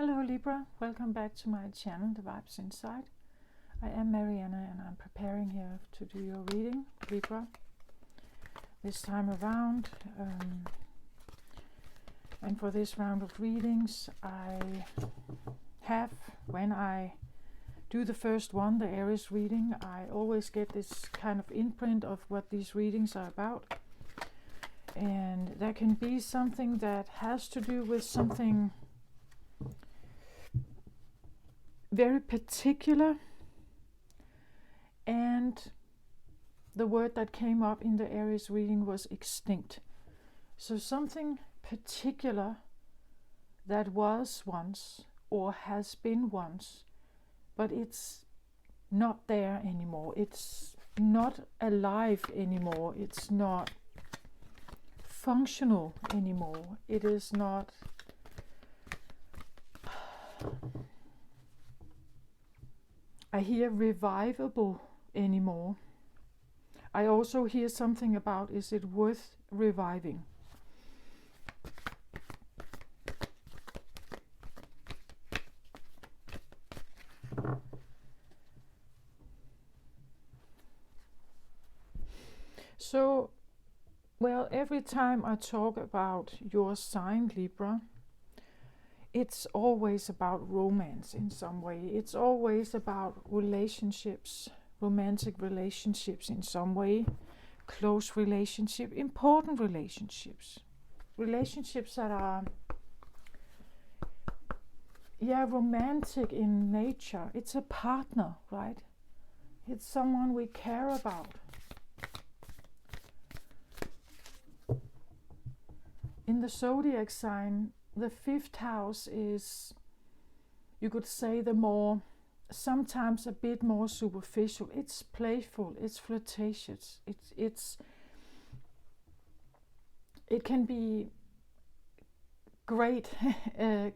Hello Libra, welcome back to my channel, The Vibes Inside. I am Mariana and I'm preparing here to do your reading, Libra, this time around. And for this round of readings, when I do the first one, the Aries reading, I always get this kind of imprint of what these readings are about. And that can be something that has to do with something very particular, and the word that came up in the Aries reading was extinct. So something particular that was once or has been once, but it's not there anymore. It's not alive anymore. It's not functional anymore. It is not I hear revivable anymore. I also hear something about, is it worth reviving? So, well, every time I talk about your sign, Libra, it's always about romance in some way. It's always about relationships, romantic relationships in some way, close relationship, important relationships, relationships that are, romantic in nature. It's a partner, right? It's someone we care about. In the zodiac sign, the fifth house is, you could say, the more, sometimes a bit more superficial. It's playful, it's flirtatious, it can be great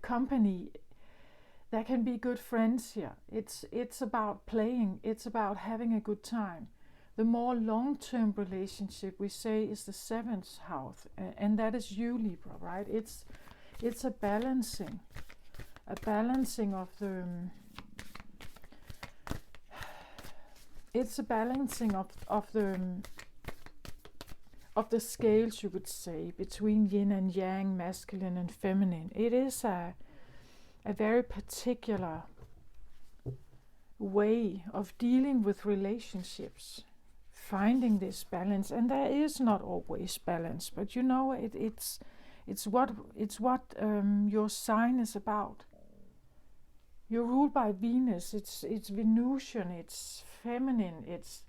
company. There can be good friends here. It's about playing, it's about having a good time. The more long-term relationship we say is the seventh house, and that is you, Libra, right? It's a balancing of the scales, you could say, between yin and yang, masculine and feminine. It is a very particular way of dealing with relationships, finding this balance. And there is not always balance, but you know, it's what your sign is about. You're ruled by Venus. It's Venusian. It's feminine. It's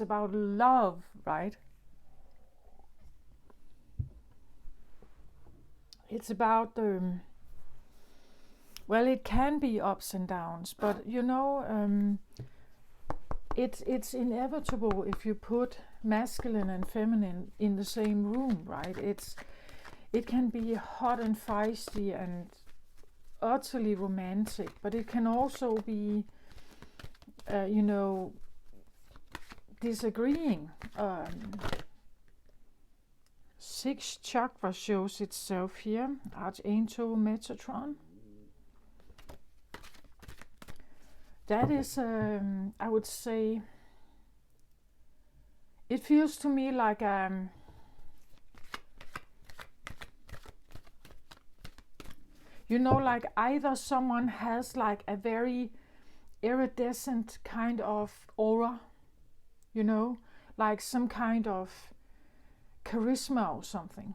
about love, right? It's about well, it can be ups and downs, but you know, it's inevitable if you put masculine and feminine in the same room, right? It can be hot and feisty and utterly romantic, but it can also be, disagreeing. Sixth chakra shows itself here, Archangel Metatron. That is, I would say, it feels to me like like either someone has like a very iridescent kind of aura, like some kind of charisma or something.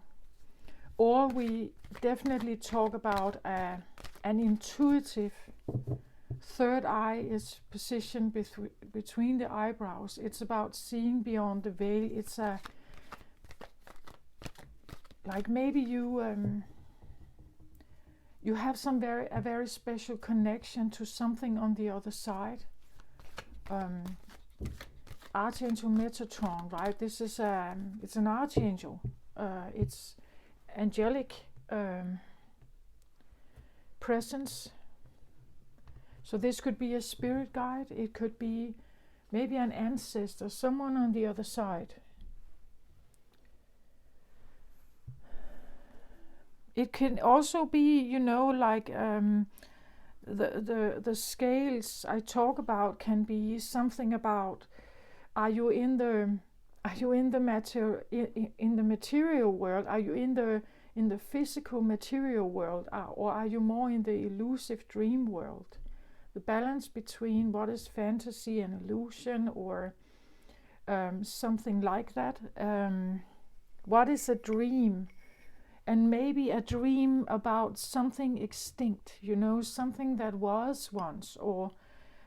Or we definitely talk about an intuitive third eye is positioned between the eyebrows. It's about seeing beyond the veil. It's like maybe you have a very special connection to something on the other side. Archangel Metatron, right? This is it's an archangel. It's angelic presence. So this could be a spirit guide. It could be maybe an ancestor, someone on the other side. it can also be, you know, like the scales I talk about can be something about, are you in the in the material world? Are you in the physical material world, or are you more in the elusive dream world? The balance between what is fantasy and illusion, or something like that. What is a dream? And maybe a dream about something extinct, you know, something that was once, or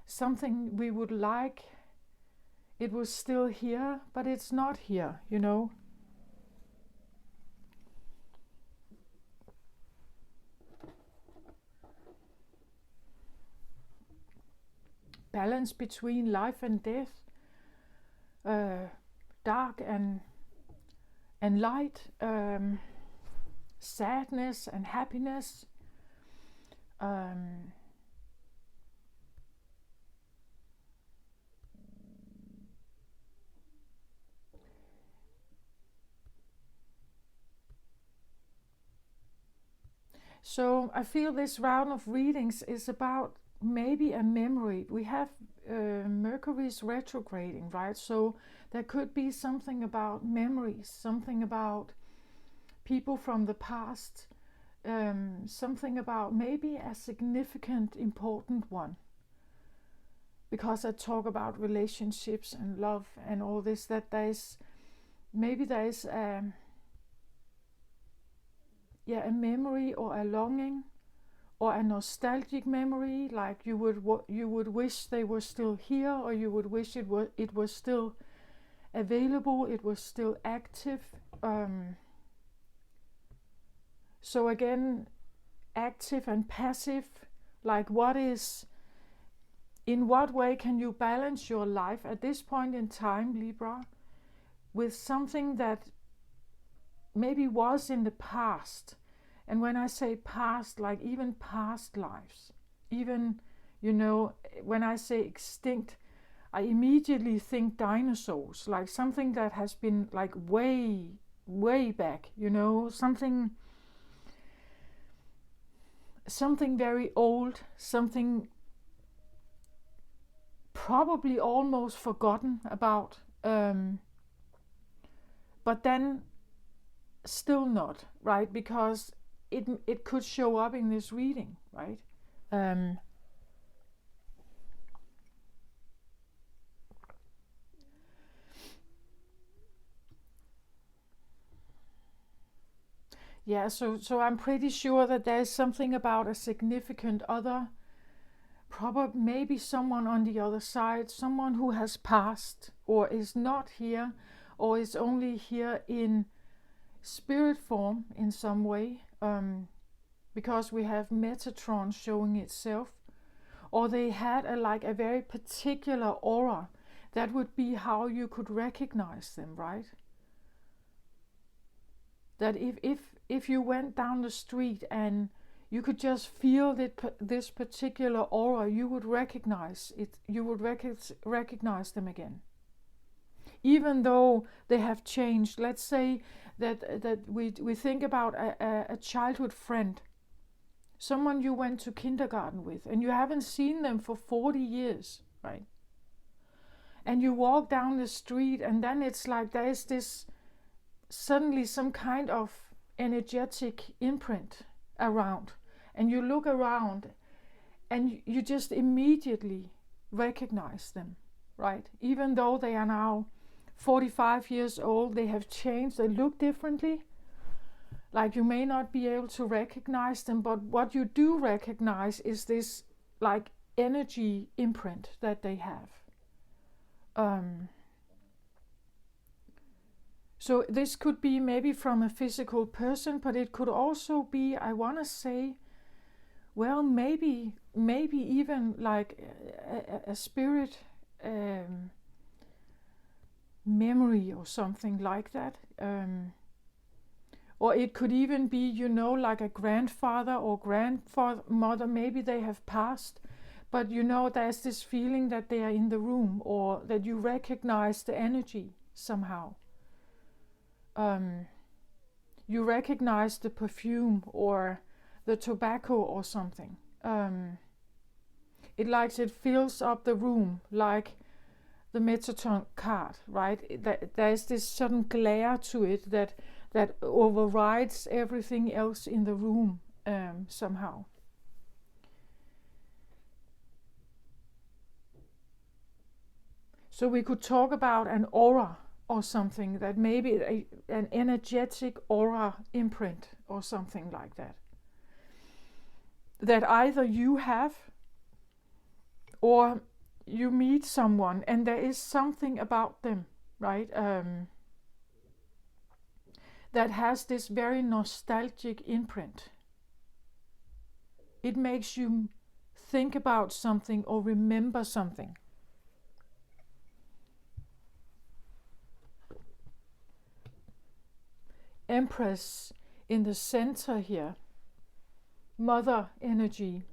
something we would like it was still here, but it's not here, you know. Balance between life and death, dark and light, sadness and happiness. So I feel this round of readings is about maybe a memory. We have Mercury's retrograding, right? So there could be something about memories, something about people from the past, something about maybe a significant, important one. Because I talk about relationships and love and all this, that there is a memory or a longing or a nostalgic memory, like you would wish they were still here, or you would wish it was still available, it was still active. So again, active and passive, like in what way can you balance your life at this point in time, Libra, with something that maybe was in the past? And when I say past, like even past lives, even, you know, when I say extinct, I immediately think dinosaurs, like something that has been like way, way back, you know, something very old, something probably almost forgotten about, but then still not, right? Because it could show up in this reading, right? Yeah, so I'm pretty sure that there's something about a significant other, probably maybe someone on the other side, someone who has passed or is not here, or is only here in spirit form in some way, because we have Metatron showing itself, or they had a very particular aura. That would be how you could recognize them, right? That if you went down the street and you could just feel this particular aura, you would recognize it. You would recognize them again, even though they have changed. Let's say that we think about a childhood friend, someone you went to kindergarten with, and you haven't seen them for 40 years, right? And you walk down the street, and then it's like there's this suddenly some kind of energetic imprint around, and you look around and you just immediately recognize them, right? Even though they are now 45 years old, they have changed, they look differently. Like you may not be able to recognize them, but what you do recognize is this like energy imprint that they have. So this could be maybe from a physical person, but it could also be, I want to say, well, maybe even like a spirit memory or something like that. Or it could even be, you know, like a grandfather or grandmother. Maybe they have passed, but you know, there's this feeling that they are in the room, or that you recognize the energy somehow. you recognize the perfume or the tobacco or something. It fills up the room like the Metatron card, right? There's this sudden glare to it that overrides everything else in the room somehow. So we could talk about an aura or something, that maybe an energetic aura imprint or something like that. That either you have or you meet someone and there is something about them, right? That has this very nostalgic imprint. It makes you think about something or remember something. Empress in the center here, mother energy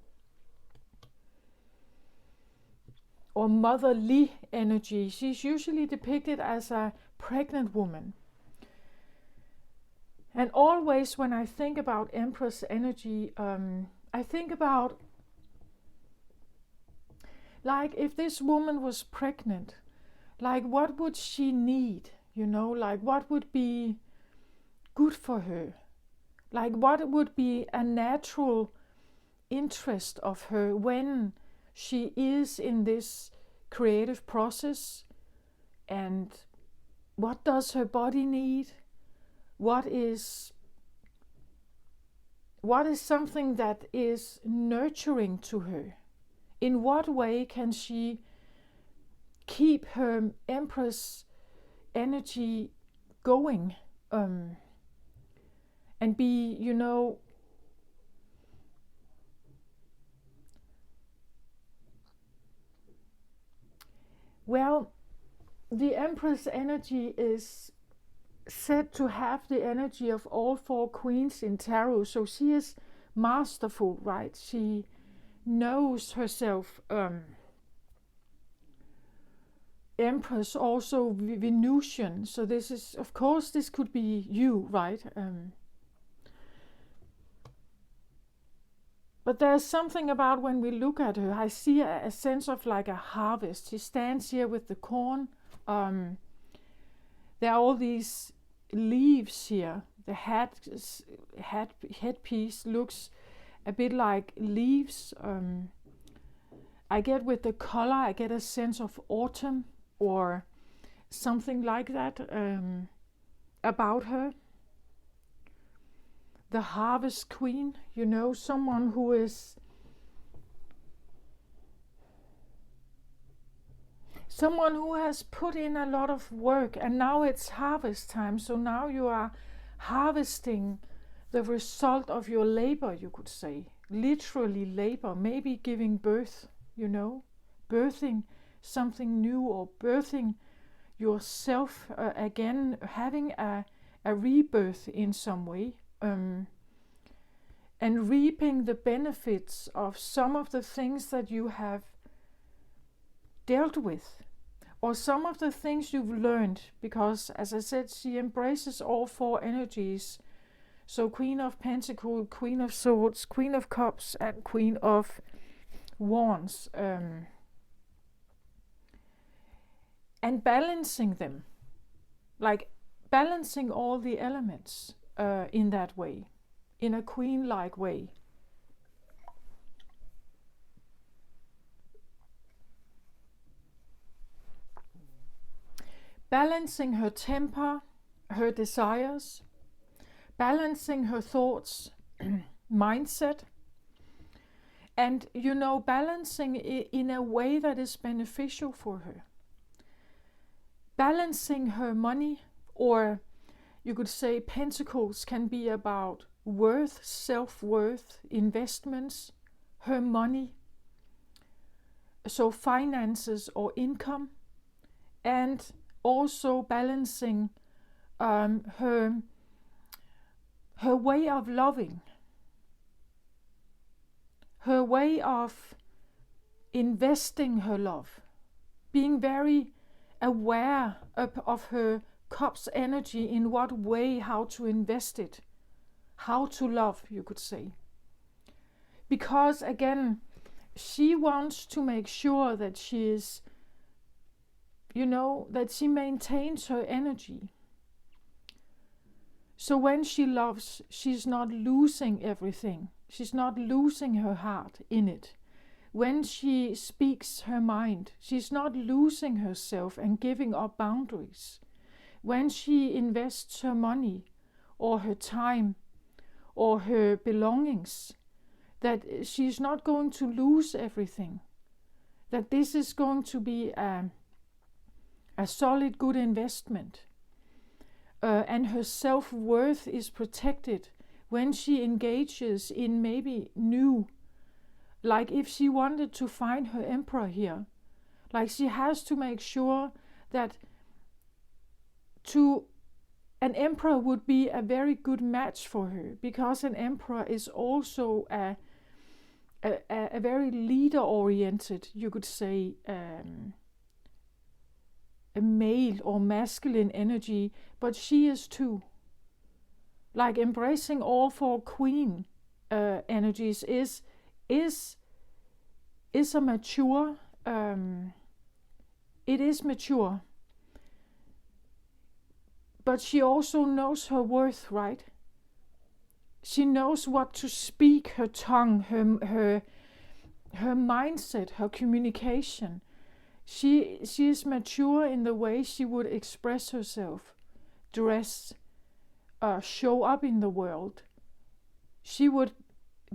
or motherly energy. She's usually depicted as a pregnant woman. And always when I think about Empress energy, I think about, like, if this woman was pregnant, like what would she need? You know, like what would be good for her? Like what would be a natural interest of her when she is in this creative process? And what does her body need? What is something that is nurturing to her? In what way can she keep her Empress energy going? And be, you know, well, the Empress energy is said to have the energy of all four queens in tarot, so she is masterful, right? She knows herself Empress, also Venusian, so this is, of course, this could be you, right? But there's something about when we look at her, I see a sense of like a harvest. She stands here with the corn. There are all these leaves here. The headpiece looks a bit like leaves. I get with the color, I get a sense of autumn or something like that about her. The harvest queen, you know, someone who is someone who has put in a lot of work, and now it's harvest time, so now you are harvesting the result of your labor, you could say. Literally labor, maybe giving birth, you know, birthing something new or birthing yourself again, having a rebirth in some way. And reaping the benefits of some of the things that you have dealt with, or some of the things you've learned, because, as I said, she embraces all four energies. So Queen of Pentacles, Queen of Swords, Queen of Cups, and Queen of Wands. And balancing them, like balancing all the elements in that way, in a queen-like way. Balancing her temper, her desires, balancing her thoughts, mindset, and, you know, balancing it in a way that is beneficial for her. Balancing her money, or you could say Pentacles can be about worth, self-worth, investments, her money, so finances or income, and also balancing her way of loving, her way of investing her love, being very aware of her cup's energy, in what way, how to invest it, how to love, you could say. Because again, she wants to make sure that she is, that she maintains her energy. So when she loves, she's not losing everything. She's not losing her heart in it. When she speaks her mind, she's not losing herself and giving up boundaries. When she invests her money or her time or her belongings, that she's not going to lose everything. That this is going to be a solid, good investment. And her self-worth is protected when she engages in maybe new, like if she wanted to find her emperor here, like she has to make sure that an emperor would be a very good match for her, because an emperor is also a very leader-oriented, you could say, a male or masculine energy, but she is too. Like embracing all four queen energies is a mature. It is mature, but she also knows her worth, right? She knows what to speak, her tongue, her mindset, her communication. She is mature in the way she would express herself, dress, show up in the world. She would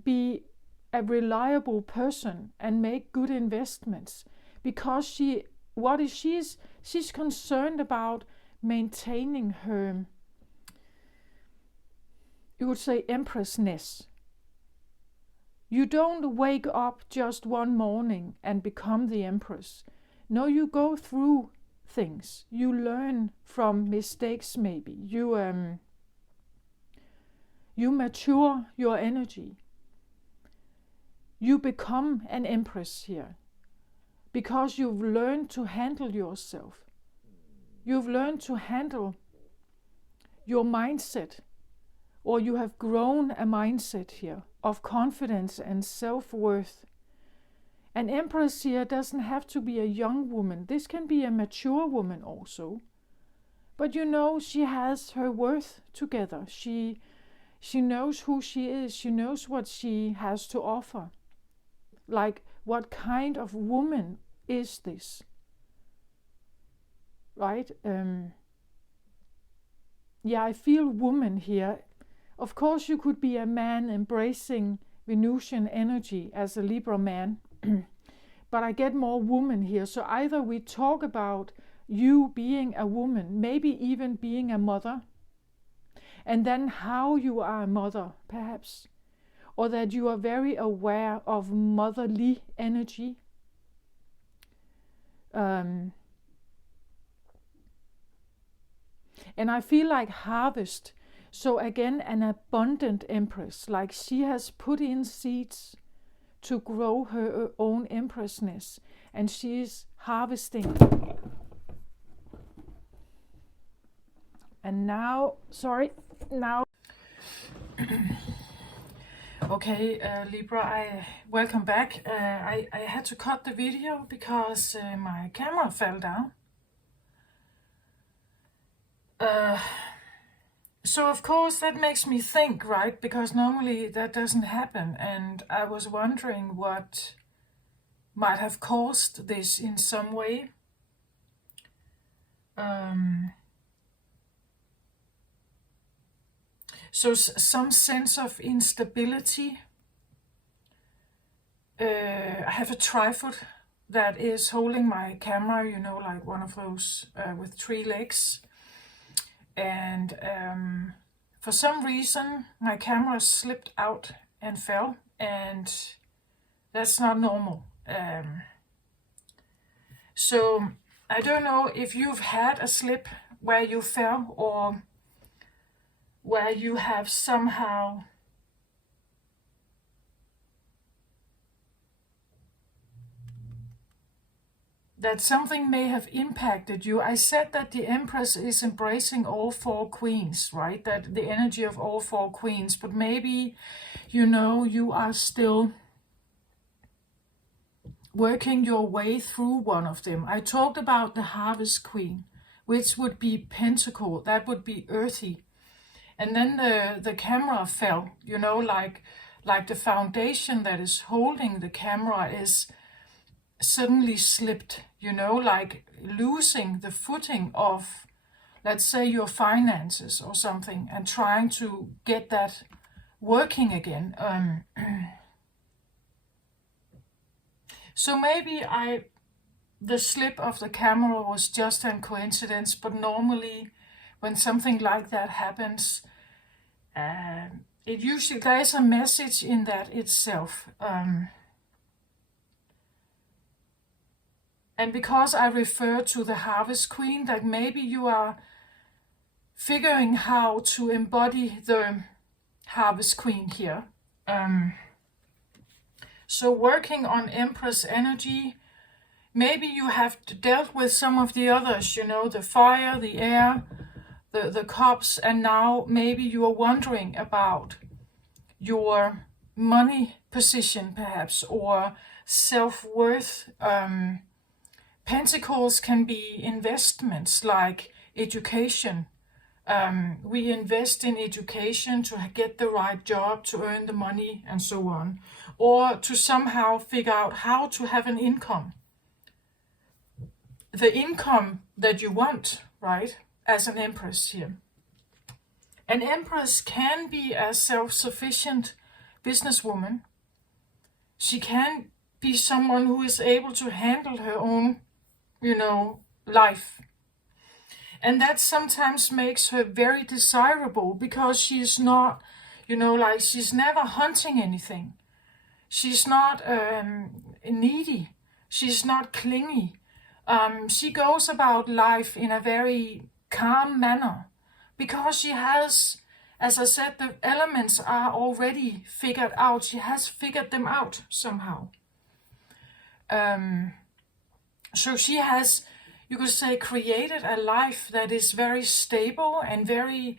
be a reliable person and make good investments, because she's concerned about maintaining her, you would say, empressness. You don't wake up just one morning and become the empress. No, you go through things. You learn from mistakes maybe. You mature your energy. You become an empress here because you've learned to handle yourself. You've learned to handle your mindset, or you have grown a mindset here of confidence and self-worth. An empress here doesn't have to be a young woman. This can be a mature woman also. But she has her worth together. She knows who she is. She knows what she has to offer. Like, what kind of woman is this? Right? I feel woman here. Of course, you could be a man embracing Venusian energy as a Libra man. But I get more woman here. So either we talk about you being a woman, maybe even being a mother, and then how you are a mother, perhaps, or that you are very aware of motherly energy. And I feel like harvest. So again, an abundant empress, like she has put in seeds to grow her own empressness, and she is harvesting. And now, okay, Libra, welcome back. I had to cut the video because my camera fell down. So of course that makes me think, right? Because normally that doesn't happen, and I was wondering what might have caused this in some way. So some sense of instability. I have a trifoot that is holding my camera, like one of those with 3 legs. And for some reason my camera slipped out and fell, and that's not normal. So I don't know if you've had a slip where you fell, or where you have somehow that something may have impacted you. I said that the Empress is embracing all four queens, right? That the energy of all four queens, but maybe, you know, you are still working your way through one of them. I talked about the Harvest Queen, which would be Pentacle, that would be earthy. And then the camera fell, you know, like the foundation that is holding the camera is suddenly slipped, you know, like losing the footing of, let's say, your finances or something, and trying to get that working again. So maybe the slip of the camera was just a coincidence, but normally when something like that happens, it usually, there is a message in that itself. And because I refer to the Harvest Queen, that maybe you are figuring how to embody the Harvest Queen here. So working on Empress energy, maybe you have dealt with some of the others, you know, the fire, the air, the cups, and now maybe you are wondering about your money position perhaps, or self-worth. Pentacles can be investments like education. We invest in education to get the right job, to earn the money, and so on. Or to somehow figure out how to have an income. The income that you want, right? As an Empress here. An Empress can be a self-sufficient businesswoman. She can be someone who is able to handle her own, you know, life. And that sometimes makes her very desirable, because she's not, you know, like she's never hunting anything. She's not needy. She's not clingy. She goes about life in a very calm manner, because she has, as I said, the elements are already figured out. She has figured them out somehow. So she has, you could say, created a life that is very stable and very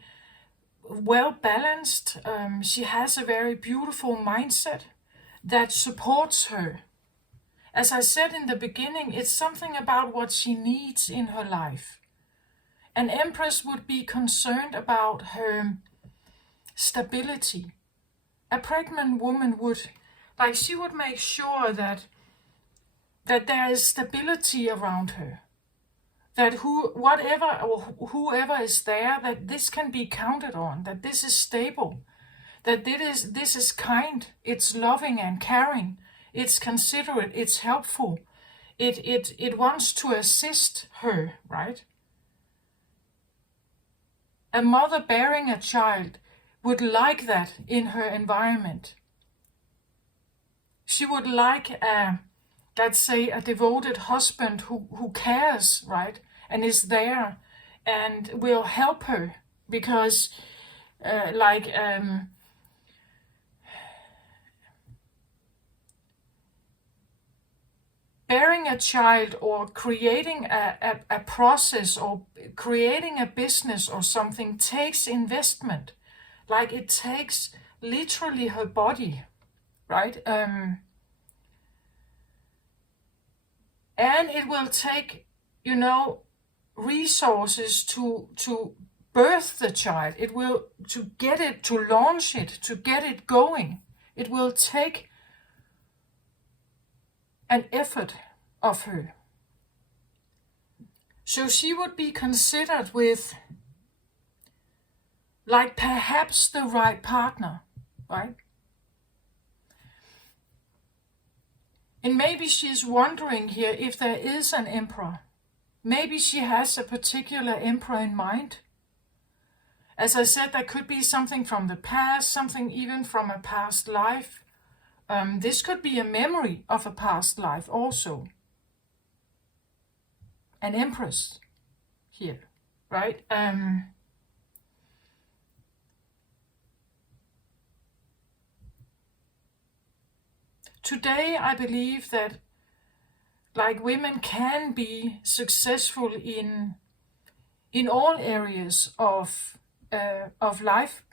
well balanced. She has a very beautiful mindset that supports her. As I said in the beginning, it's something about what she needs in her life. An Empress would be concerned about her stability. A pregnant woman would, like, she would make sure that there is stability around her. That whoever is there, that this can be counted on, that this is stable, that this is kind, it's loving and caring, it's considerate, it's helpful, it wants to assist her, right? A mother bearing a child would like that in her environment. She would like let's say, a devoted husband who cares, right, and is there and will help her, because bearing a child or creating a process or creating a business or something takes investment. Like, it takes literally her body, right? And it will take, you know, resources to birth the child. It will, to get it, to launch it, to get it going. It will take an effort of her. So she would be considered with, like, perhaps the right partner, right? And maybe she's wondering here if there is an emperor. Maybe she has a particular emperor in mind. As I said, there could be something from the past, something even from a past life. This could be a memory of a past life also. An empress here, right? Today, I believe that like women can be successful in all areas of life,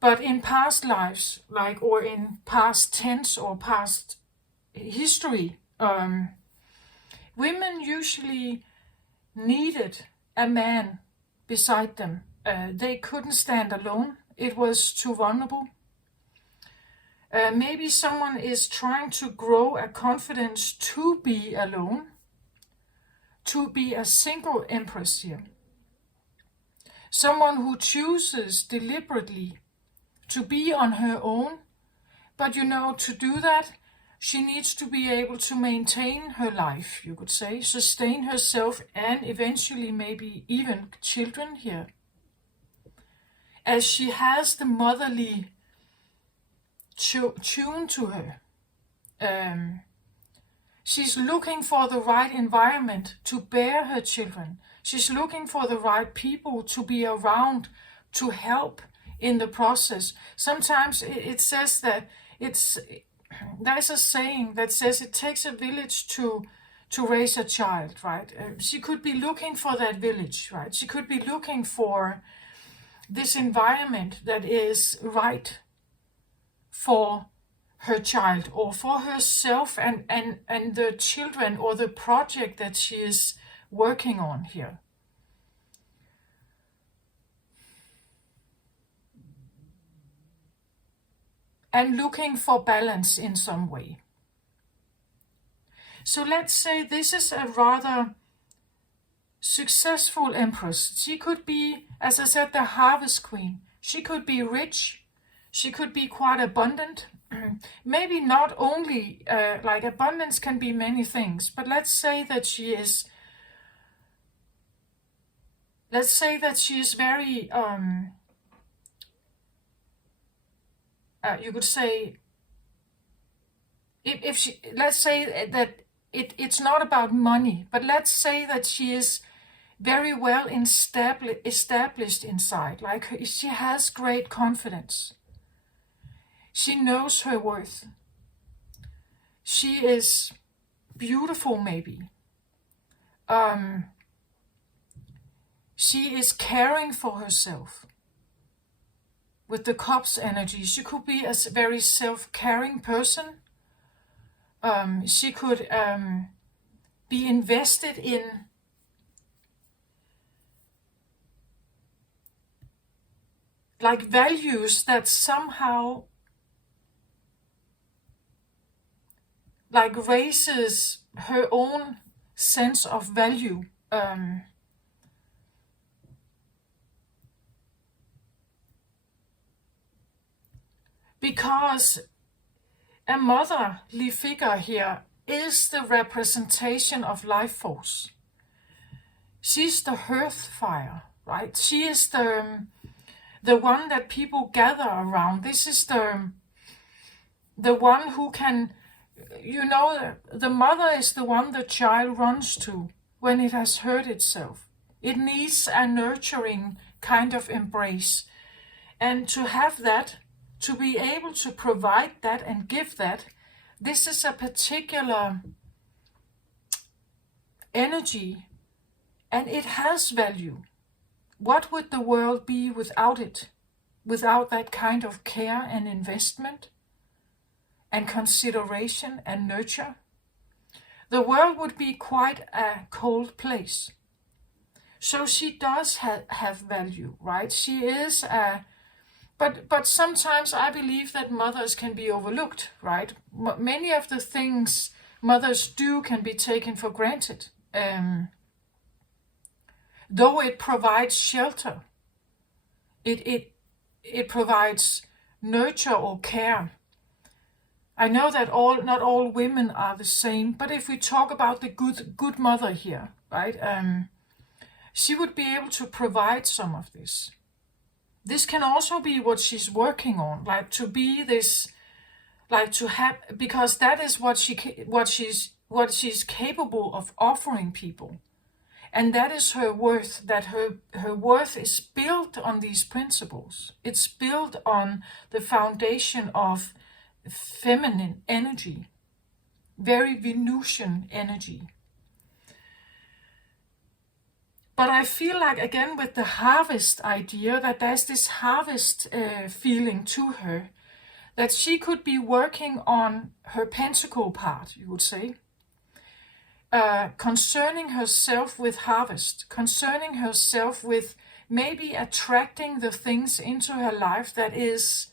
but in past lives, like, or in past tense or past history, women usually needed a man beside them. They couldn't stand alone. It was too vulnerable. Maybe someone is trying to grow a confidence to be alone, to be a single empress here. Someone who chooses deliberately to be on her own, but to do that, she needs to be able to maintain her life, you could say, sustain herself, and eventually maybe even children here. As she has the motherly tune to her. She's looking for the right environment to bear her children. She's looking for the right people to be around to help in the process. Sometimes it says that there's a saying that says it takes a village to raise a child, right? She could be looking for that village, right? She could be looking for this environment that is right for her child or for herself and the children or the project that she is working on here. And looking for balance in some way. So let's say this is a rather successful empress. She could be, as I said, the harvest queen. She could be rich. She could be quite abundant. Maybe not only, like abundance can be many things, but let's say that she is very, you could say, if she, let's say that it's not about money, but let's say that she is very well established inside, like she has great confidence. She knows her worth. She is beautiful, maybe. She is caring for herself. With the Cups energy, she could be a very self-caring person. She could be invested in like values that somehow like raises her own sense of value. Because a motherly figure here is the representation of life force. She's the hearth fire, right? She is the one that people gather around. This is the one who can, the mother is the one the child runs to when it has hurt itself. It needs a nurturing kind of embrace. And to have that, to be able to provide that and give that, this is a particular energy, and it has value. What would the world be without it? Without that kind of care and investment and consideration and nurture? The world would be quite a cold place. So she does have value, right? She is a... But sometimes I believe that mothers can be overlooked, right? Many of the things mothers do can be taken for granted. Though it provides shelter, it provides nurture or care. I know that not all women are the same, but if we talk about the good mother here, right? She would be able to provide some of this. This can also be what she's working on, like to be this, like to have, because that is what she's capable of offering people. And that is her worth, that her worth is built on these principles. It's built on the foundation of feminine energy. very Venusian energy. But I feel like, again, with the harvest idea, that there's this harvest feeling to her, that she could be working on her pentacle part, you would say, concerning herself with harvest, concerning herself with maybe attracting the things into her life that is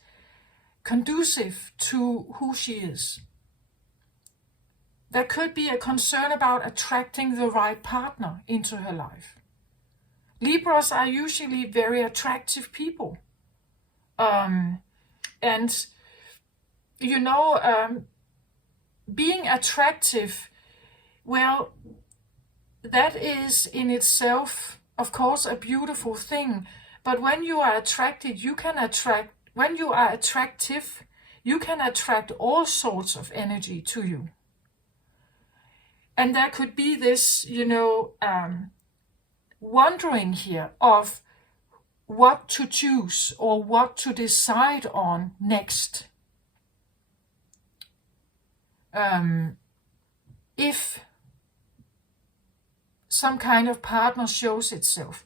conducive to who she is. There could be a concern about attracting the right partner into her life. Libras are usually very attractive people. And, you know, being attractive, well, that is in itself, of course, a beautiful thing. But when you are attracted, you can attract, when you are attractive, you can attract all sorts of energy to you. And there could be this, you know, wondering here of what to choose or what to decide on next. If some kind of partner shows itself.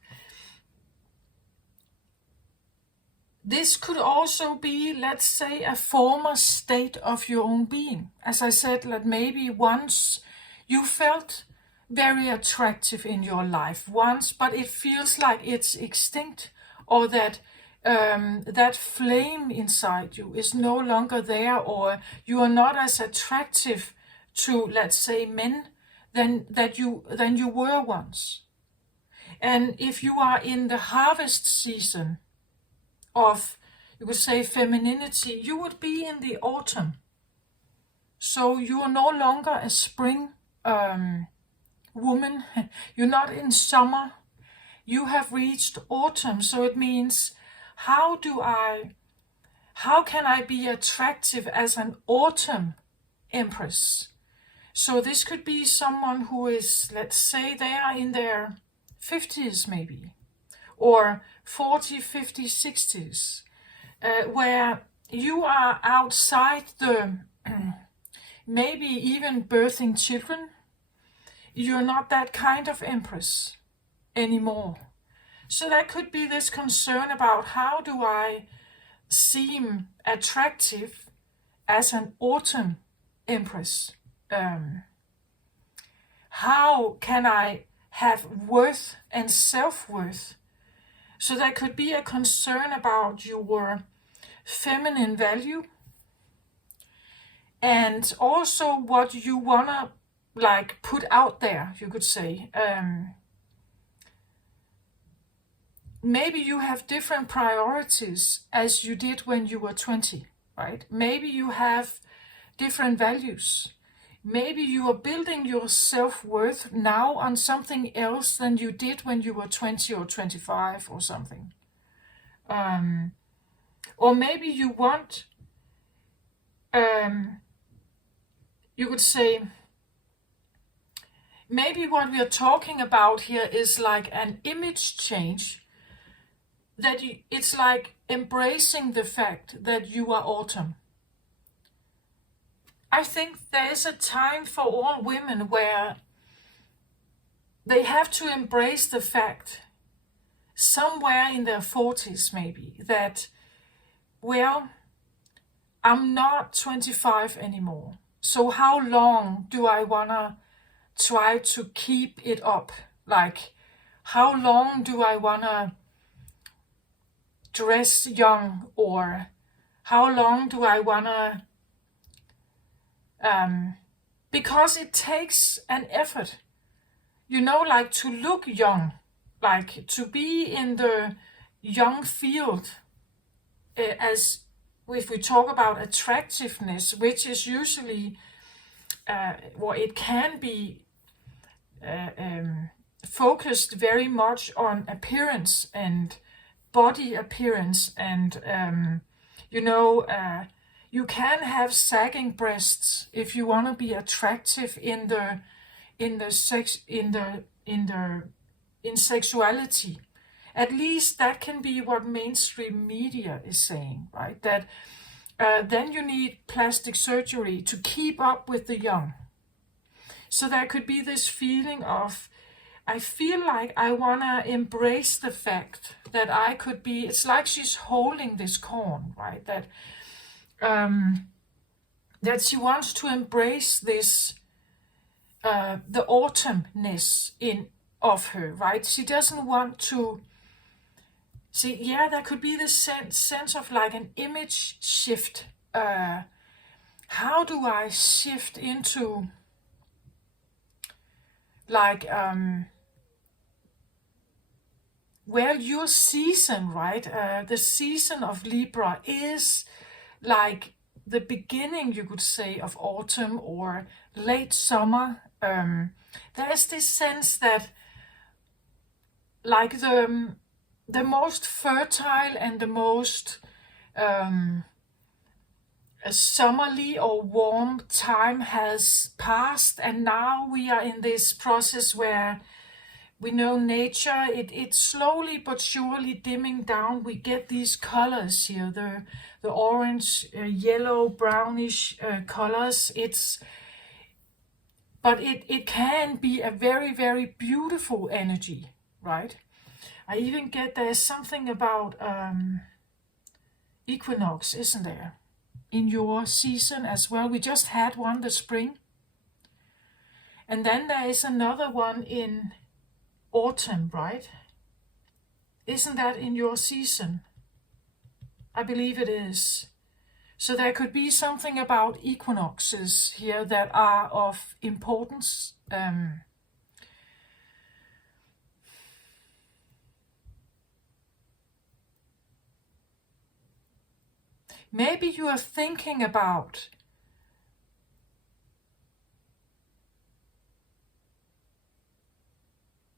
This could also be, let's say, a former state of your own being. As I said, that maybe once you felt very attractive in your life once, but it feels like it's extinct, or that that flame inside you is no longer there, or you are not as attractive to, let's say, men than you were once. And if you are in the harvest season of, you could say, femininity, you would be in the autumn. So you are no longer a spring woman. You're not in summer. You have reached autumn. So it means, how can I be attractive as an autumn empress? So this could be someone who is, let's say, they are in their 50s maybe, or 40, 50, 60s, where you are outside the, maybe even birthing children. You're not that kind of empress anymore. So that could be this concern about, how do I seem attractive as an autumn empress? How can I have worth and self-worth? So there could be a concern about your feminine value, and also what you wanna like put out there, you could say. Maybe you have different priorities as you did when you were 20, right? Maybe you have different values. Maybe you are building your self-worth now on something else than you did when you were 20 or 25 or something. Or maybe you want, you could say, maybe what we are talking about here is like an image change, that it's like embracing the fact that you are autumn. I think there is a time for all women where they have to embrace the fact, somewhere in their 40s maybe, that, well, I'm not 25 anymore. So how long do I wanna try to keep it up? Like, how long do I wanna dress young, or how long do I wanna, because it takes an effort, you know, like to look young, like to be in the young field, as if we talk about attractiveness, which is usually, well, it can be focused very much on appearance and body appearance, and you know, you can have sagging breasts if you want to be attractive in sexuality. At least that can be what mainstream media is saying, right? That then you need plastic surgery to keep up with the young. So there could be this feeling of, I feel like I want to embrace the fact that I could be, it's like she's holding this corn, right? That she wants to embrace this, the autumnness of her, right? She doesn't want to see, yeah, there could be this sense of like an image shift. How do I shift into like, well, your season, right? The season of Libra is like the beginning, you could say, of autumn or late summer. There's this sense that like the most fertile and the most summerly or warm time has passed, and now we are in this process where we know nature, it's slowly but surely dimming down. We get these colors here, the orange, yellow, brownish colors. But it can be a very, very beautiful energy, right? I even get there's something about equinox, isn't there? In your season as well. We just had one this spring. And then there is another one in autumn, right? Isn't that in your season? I believe it is. So there could be something about equinoxes here that are of importance. Maybe you are thinking about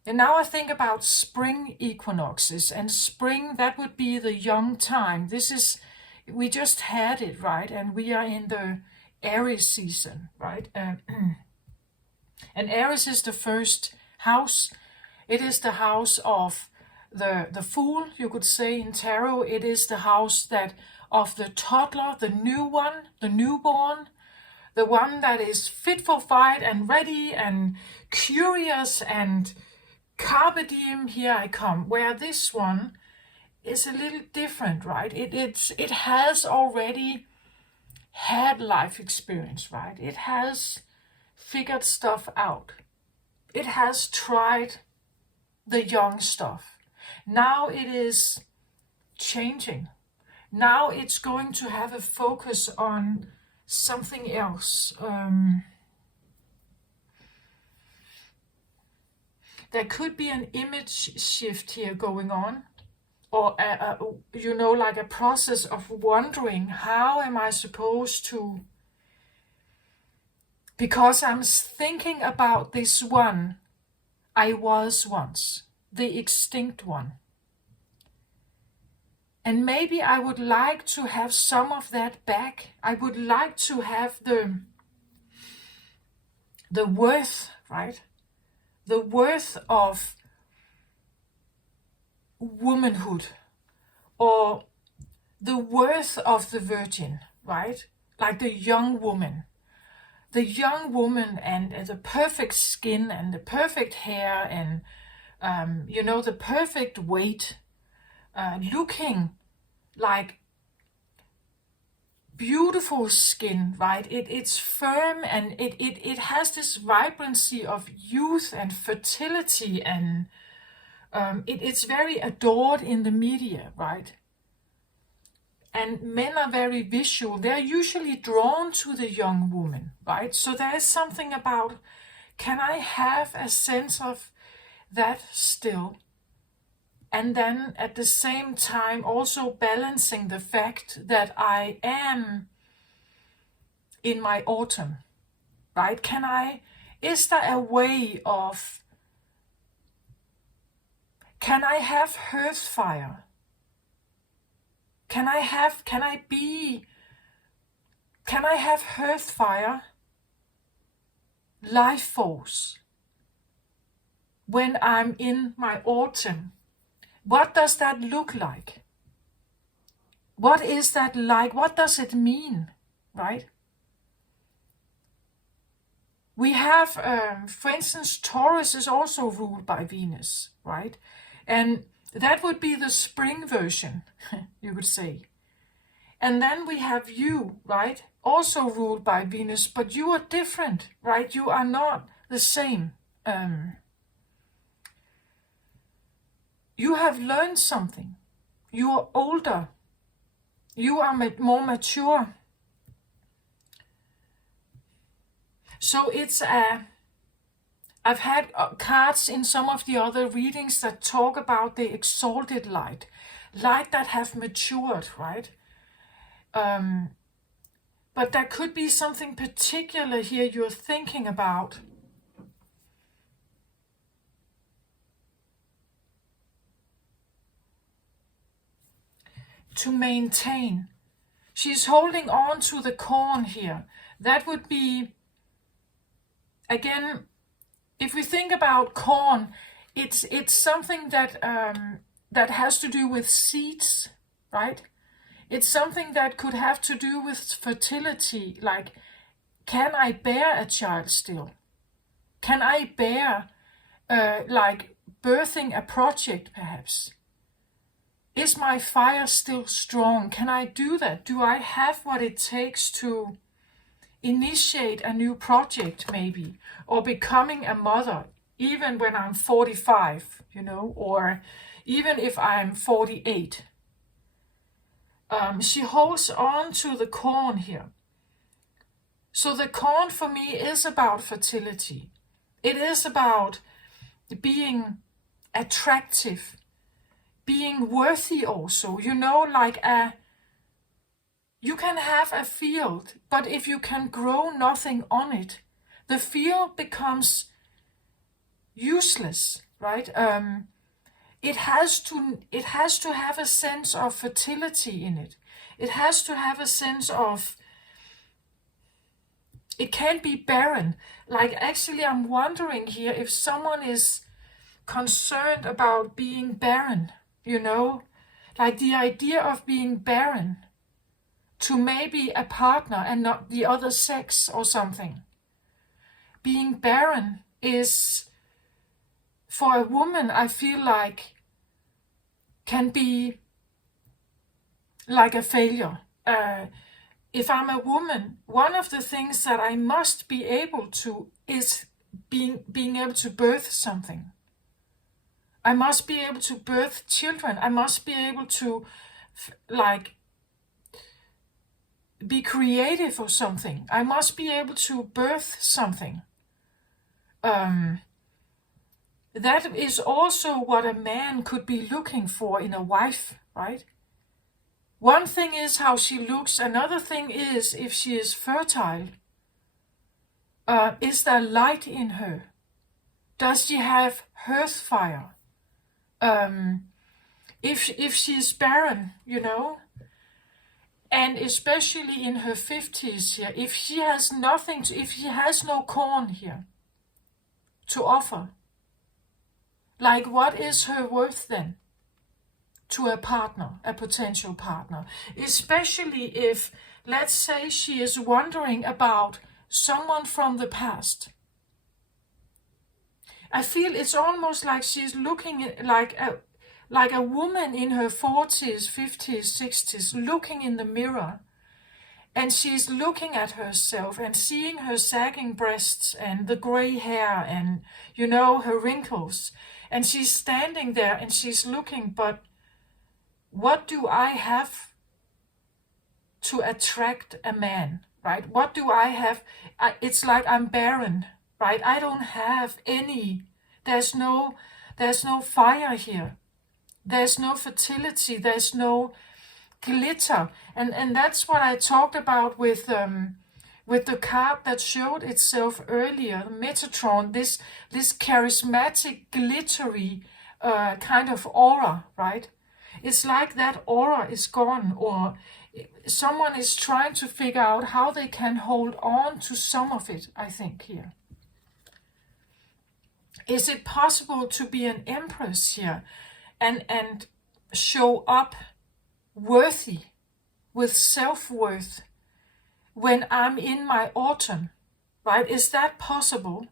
and now I think about spring equinoxes, and spring, that would be the young time. We just had it, right? And we are in the Aries season, right? And Aries is the first house. It is the house of the Fool, you could say in tarot. It is the house of the toddler, the new one, the newborn, the one that is fit for fight and ready and curious and carpe diem, here I come. Where this one is a little different, right? It has already had life experience, right? It has figured stuff out. It has tried the young stuff. Now it is changing. Now it's going to have a focus on something else. There could be an image shift here going on, or like a process of wondering, how am I supposed to, because I'm thinking about this one I was once, the extinct one. And maybe I would like to have some of that back. I would like to have the worth, right? The worth of womanhood, or the worth of the virgin, right? Like the young woman. The young woman and the perfect skin and the perfect hair and, the perfect weight, looking like beautiful skin, right? It's firm, and it has this vibrancy of youth and fertility, and it's very adored in the media, right? And men are very visual. They're usually drawn to the young woman, right? So there is something about, can I have a sense of that still? And then at the same time also balancing the fact that I am in my autumn, right? Is there a way of, can I have hearth fire? Can I have hearth fire, life force, when I'm in my autumn? What does that look like? What is that like? What does it mean, right? We have, for instance, Taurus is also ruled by Venus, right? And that would be the spring version, you could say. And then we have you, right? Also ruled by Venus, but you are different, right? You are not the same. You have learned something. You are older. You are more mature. So it's I've had cards in some of the other readings that talk about the exalted light that have matured, right? But there could be something particular here you're thinking about. To maintain. She's holding on to the corn here. That would be, again, if we think about corn, it's something that that has to do with seeds, right? It's something that could have to do with fertility, like, can I bear a child still? Can I bear, like, birthing a project, perhaps? Is my fire still strong? Can I do that? Do I have what it takes to initiate a new project, maybe? Or becoming a mother, even when I'm 45, or even if I'm 48. She holds on to the corn here. So the corn for me is about fertility. It is about being attractive, being worthy also, like you can have a field, but if you can grow nothing on it, the field becomes useless, right? It has to have a sense of fertility in it. It has to have a sense of, it can't be barren. Like, actually, I'm wondering here if someone is concerned about being barren, like the idea of being barren to maybe a partner and not the other sex or something. Being barren is, for a woman, I feel like, can be like a failure. If I'm a woman, one of the things that I must be able to is being able to birth something. I must be able to birth children. I must be able to, like, be creative or something. I must be able to birth something. That is also what a man could be looking for in a wife, right? One thing is how she looks. Another thing is if she is fertile. Is there light in her? Does she have hearth fire? If she's barren, and especially in her 50s here, if she has nothing, if she has no corn here to offer, like, what is her worth then to a partner, a potential partner? Especially if, let's say, she is wondering about someone from the past. I feel it's almost like she's looking like a woman in her 40s, 50s, 60s, looking in the mirror. And she's looking at herself and seeing her sagging breasts and the gray hair and, her wrinkles. And she's standing there and she's looking, but what do I have to attract a man, right? What do I have? It's like I'm barren, right? I don't have any. There's no fire here. There's no fertility. There's no glitter. And that's what I talked about with the card that showed itself earlier, Metatron, this charismatic, glittery kind of aura, right? It's like that aura is gone, or someone is trying to figure out how they can hold on to some of it, I think, here. Is it possible to be an empress here and show up worthy, with self-worth, when I'm in my autumn, right? Is that possible?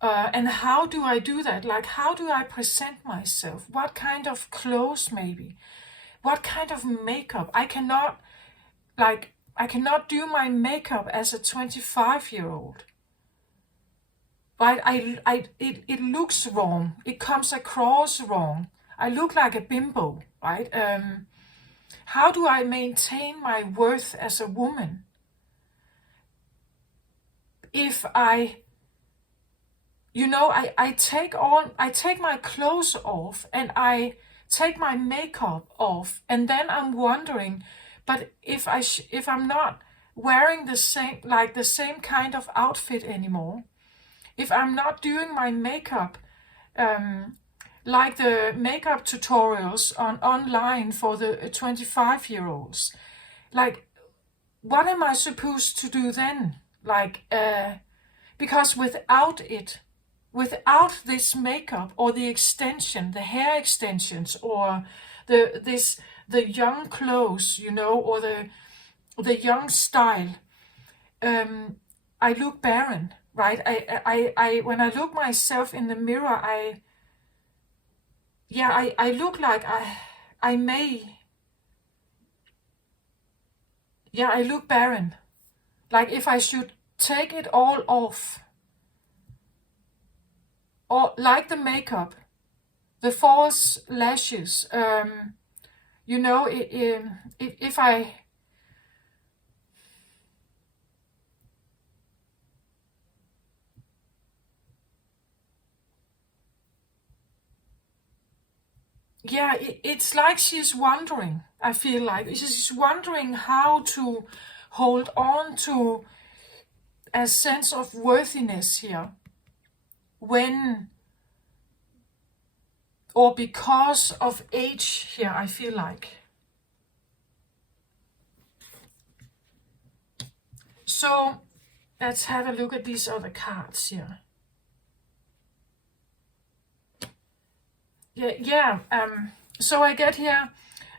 And how do I do that? Like, how do I present myself? What kind of clothes, maybe? What kind of makeup? I cannot do my makeup as a 25-year-old. Right? It looks wrong. It comes across wrong. I look like a bimbo, right? How do I maintain my worth as a woman if I take my clothes off and I take my makeup off, and then I'm wondering, but if I'm not wearing the same kind of outfit anymore, if I'm not doing my makeup like the makeup tutorials online for the 25-year-olds, like, what am I supposed to do then? Because without this makeup, or the hair extensions, or the young clothes, or the young style, I look barren, right? I when I look myself in the mirror, I look like I look barren. Like, if I should take it all off, or like the makeup, the false lashes, if I it's like she's wondering. I feel like she's wondering how to hold on to a sense of worthiness here, when, or because of age here, I feel like. So let's have a look at these other cards here. So I get here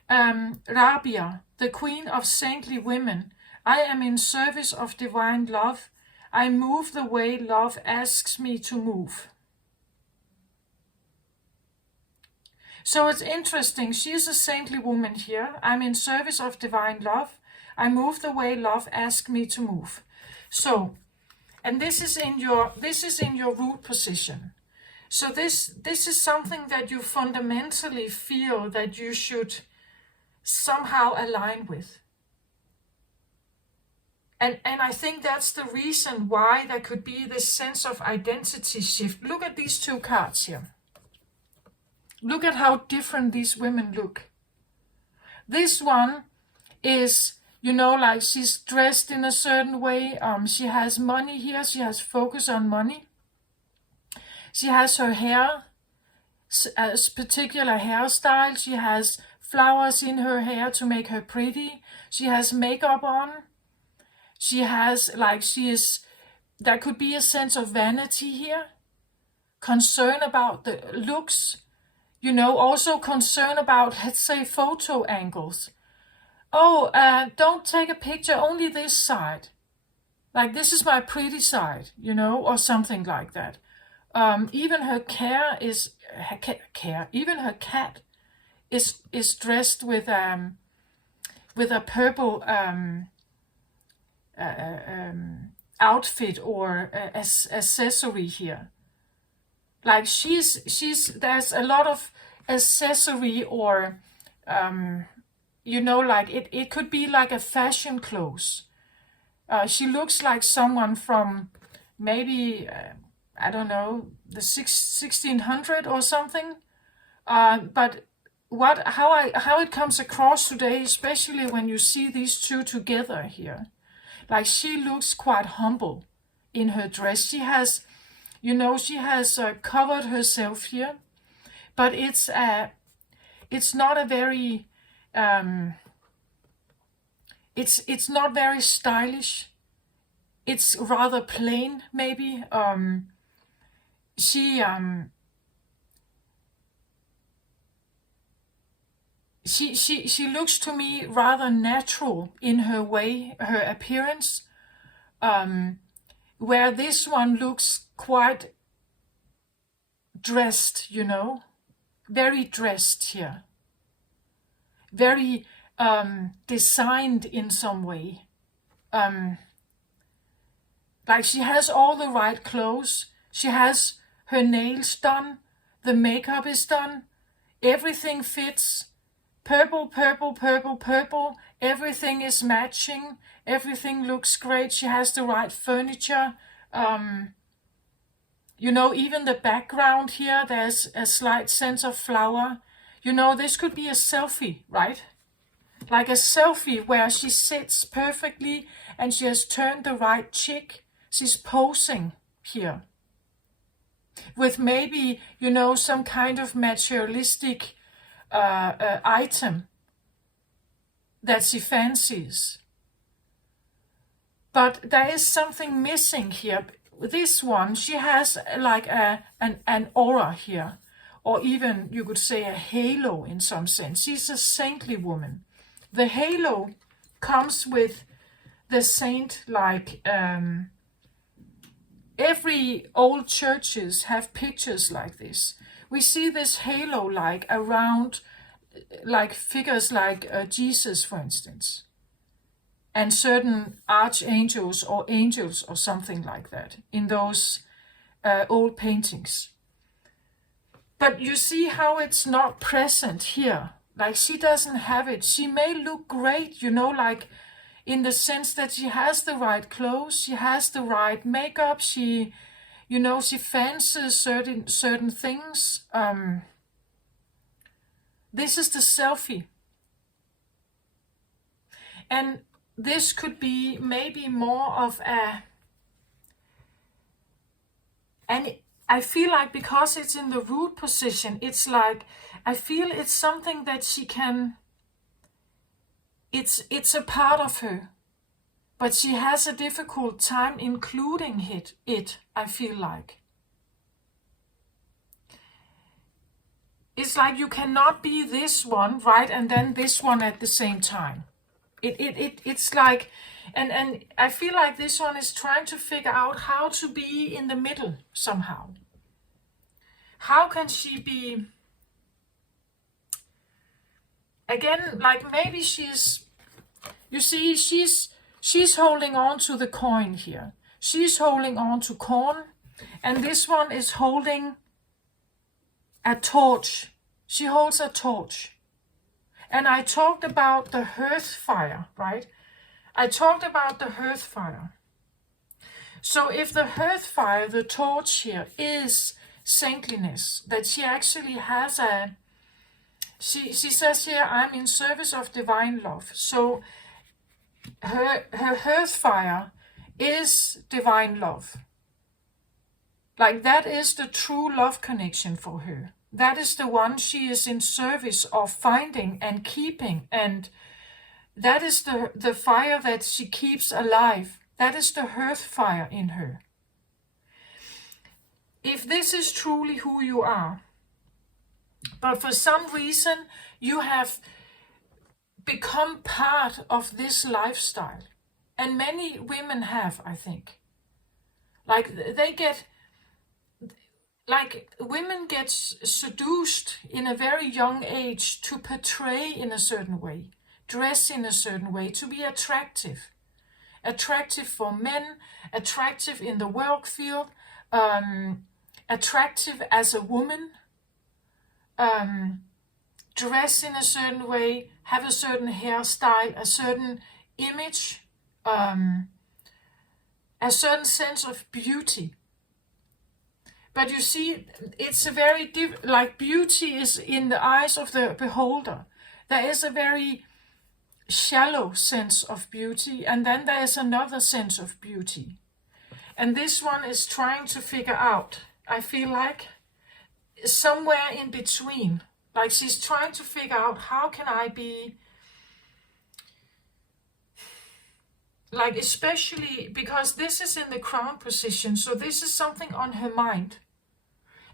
Rabia, the queen of saintly women. I am in service of divine love. I move the way love asks me to move. So it's interesting. She is a saintly woman here. I'm in service of divine love. I move the way love asks me to move. So, and this is in your root position. So this is something that you fundamentally feel that you should somehow align with. And I think that's the reason why there could be this sense of identity shift. Look at these two cards here. Look at how different these women look. This one is, like, she's dressed in a certain way. She has money here. She has focus on money. She has her hair, a particular hairstyle. She has flowers in her hair to make her pretty. She has makeup on. She has, there could be a sense of vanity here. Concern about the looks. Also concern about, let's say, photo angles. Oh, don't take a picture, only this side. Like, this is my pretty side, or something like that. Even her even her cat is dressed with a purple outfit or accessory here. Like, there's a lot of accessory, or it could be like a fashion clothes. She looks like someone from maybe I don't know, the 1600 or something. But how it comes across today, especially when you see these two together here, like, she looks quite humble in her dress. She has covered herself here, but it's not a very it's not very stylish. It's rather plain, maybe. She looks to me rather natural in her way, her appearance. where this one looks quite dressed, you know, very dressed here, very designed in some way. Like she has all the right clothes, she has her nails done, the makeup is done, everything fits, purple, purple, purple, purple, everything is matching, everything looks great, she has the right furniture. You know, even the background here, there's a slight sense of flower. You know, this could be a selfie, right? Like a selfie where she sits perfectly and she has turned the right cheek. She's posing here with maybe, you know, some kind of materialistic item that she fancies. But there is something missing here. This one, she has like an aura here, or even you could say a halo in some sense. She's a saintly woman. The halo comes with the saint, like every old churches have pictures like this. We see this halo like around, like figures like Jesus, for instance, and certain archangels or angels or something like that in those old paintings. But you see how it's not present here. Like she doesn't have it. She may look great, you know, like in the sense that she has the right clothes, she has the right makeup, she, you know, she fancies certain things. This is the selfie. And this could be maybe more of and I feel like because it's in the root position, it's like, I feel it's something that she can, it's a part of her, but she has a difficult time including it, I feel like. It's like you cannot be this one, right, and then this one at the same time. It's like, and I feel like this one is trying to figure out how to be in the middle somehow. How can she be, again, like maybe she's, you see, she's holding on to the coin here. She's holding on to corn, and this one is holding a torch. She holds a torch. And I talked about the hearth fire, right? I talked about the hearth fire. So if the hearth fire, the torch here, is saintliness, that she actually has she says here, I'm in service of divine love. So her hearth fire is divine love. Like that is the true love connection for her. That is the one she is in service of finding and keeping, and that is the fire that she keeps alive. That is the hearth fire in her. If this is truly who you are, but for some reason you have become part of this lifestyle, and many women have, I think, like they get, like women get seduced in a very young age to portray in a certain way, dress in a certain way, to be attractive. Attractive for men, attractive in the work field, attractive as a woman, dress in a certain way, have a certain hairstyle, a certain image, a certain sense of beauty. But you see, it's a very like beauty is in the eyes of the beholder. There is a very shallow sense of beauty, and then there is another sense of beauty. And this one is trying to figure out, I feel like, somewhere in between. Like she's trying to figure out, how can I be, like, especially because this is in the crown position, so this is something on her mind.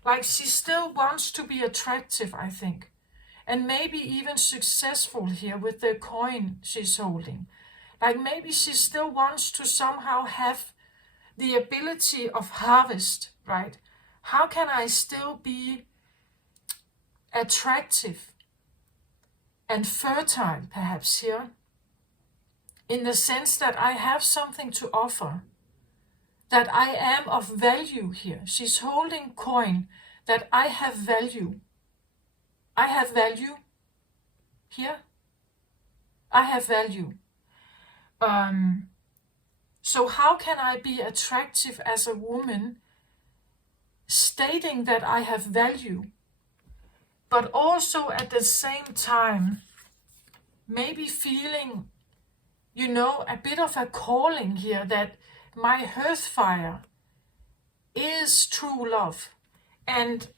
Like she still wants to be attractive, I think. And maybe even successful here with the coin she's holding. Like maybe she still wants to somehow have the ability of harvest, right? How can I still be attractive and fertile, perhaps here, in the sense that I have something to offer, that I am of value here. She's holding coin, that I have value. I have value here. I have value. So how can I be attractive as a woman, stating that I have value, but also at the same time maybe feeling, a bit of a calling here, that my hearth fire is true love, and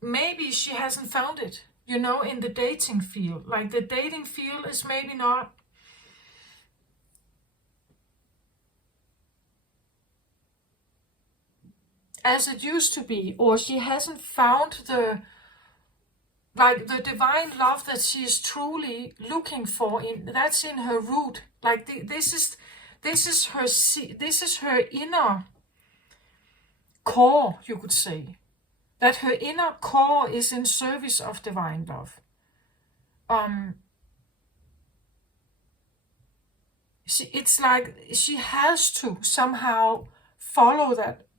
maybe she hasn't found it, in the dating field. Like, the dating field is maybe not as it used to be, or she hasn't found the divine love that she is truly looking for. That's in her root. Like, this is her inner core, you could say. That her inner core is in service of divine love. It's like she has to somehow follow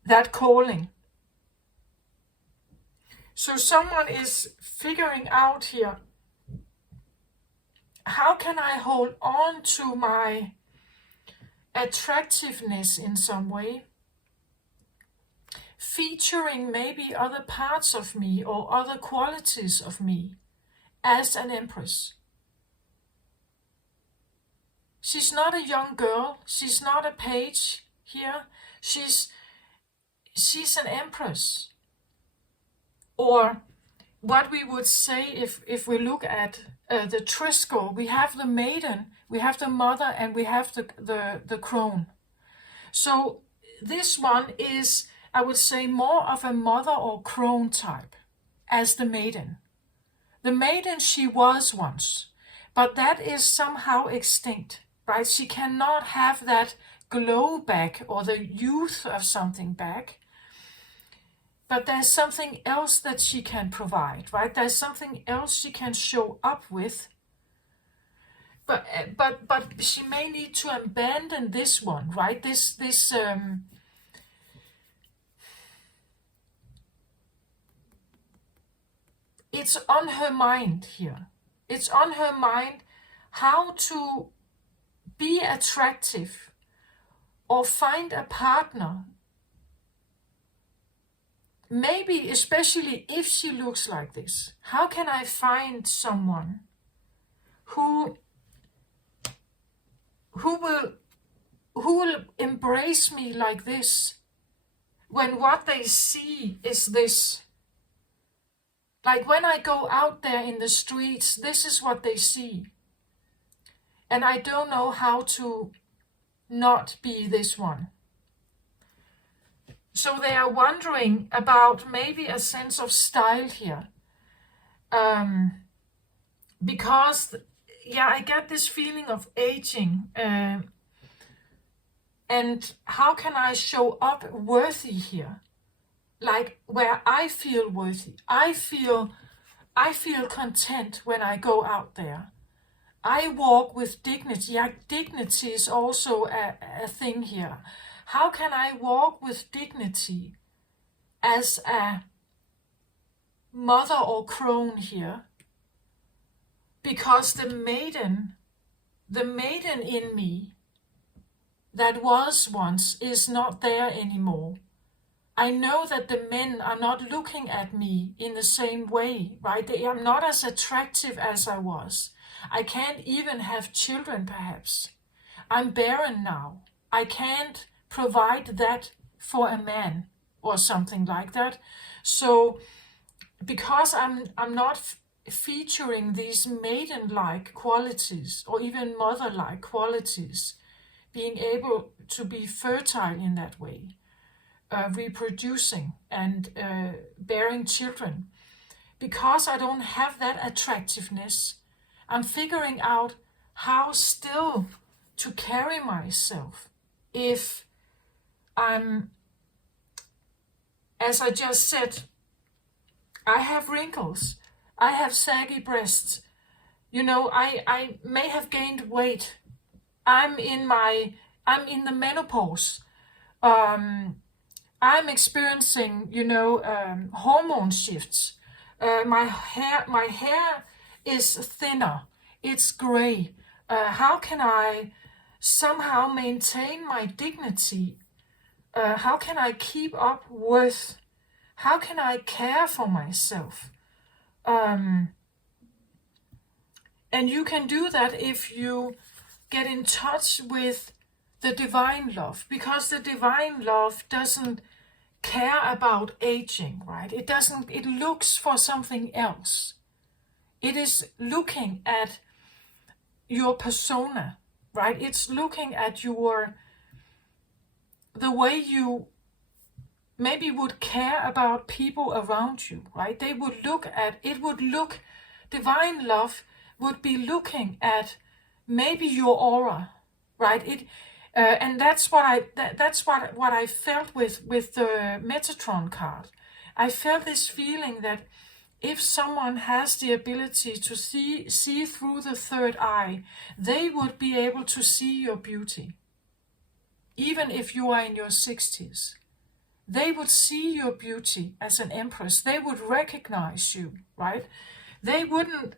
that calling. So someone is figuring out here, how can I hold on to my attractiveness in some way, featuring maybe other parts of me or other qualities of me as an empress. She's not a young girl. She's not a page here. She's an empress. Or what we would say if we look at the Triskel, we have the maiden, we have the mother, and we have the crone. So this one is, I would say, more of a mother or crone type as the maiden. The maiden she was once, but that is somehow extinct, right? She cannot have that glow back or the youth of something back. But there's something else that she can provide, right? There's something else she can show up with. But she may need to abandon this one, right? It's on her mind here. It's on her mind how to be attractive or find a partner. Maybe especially if she looks like this. How can I find someone who will embrace me like this, when what they see is this? Like, when I go out there in the streets, this is what they see. And I don't know how to not be this one. So they are wondering about maybe a sense of style here. Because, I get this feeling of aging. And how can I show up worthy here? Like, where I feel worthy. I feel content when I go out there. I walk with dignity. Dignity is also a thing here. How can I walk with dignity as a mother or crone here? Because the maiden in me that was once is not there anymore. I know that the men are not looking at me in the same way, right? I'm not as attractive as I was. I can't even have children, perhaps. I'm barren now. I can't provide that for a man or something like that. So because I'm not featuring these maiden-like qualities or even mother-like qualities, being able to be fertile in that way, reproducing and bearing children, because I don't have that attractiveness, I'm figuring out how still to carry myself if as I just said, I have wrinkles, I have saggy breasts, I may have gained weight. I'm in the menopause. I'm experiencing, hormone shifts. My hair is thinner. It's gray. How can I somehow maintain my dignity? How can I keep up with? How can I care for myself? And you can do that if you get in touch with the divine love, because the divine love doesn't care about aging, right? It looks for something else. It is looking at your persona, right? It's looking at the way you maybe would care about people around you, right? Divine love would be looking at maybe your aura, right? And that's what I felt with the Metatron card. I felt this feeling that if someone has the ability to see through the third eye, they would be able to see your beauty. Even if you are in your 60s, they would see your beauty as an empress. They would recognize you, right? They wouldn't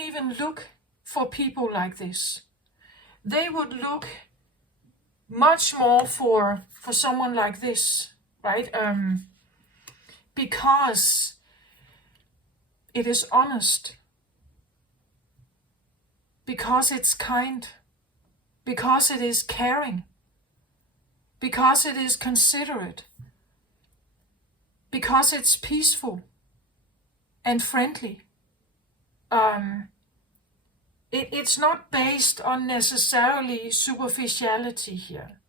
even look for people like this. They would look much more for someone like this, right? Because it is honest, because it's kind, because it is caring, because it is considerate, because it's peaceful and friendly. It's not based on necessarily superficiality here.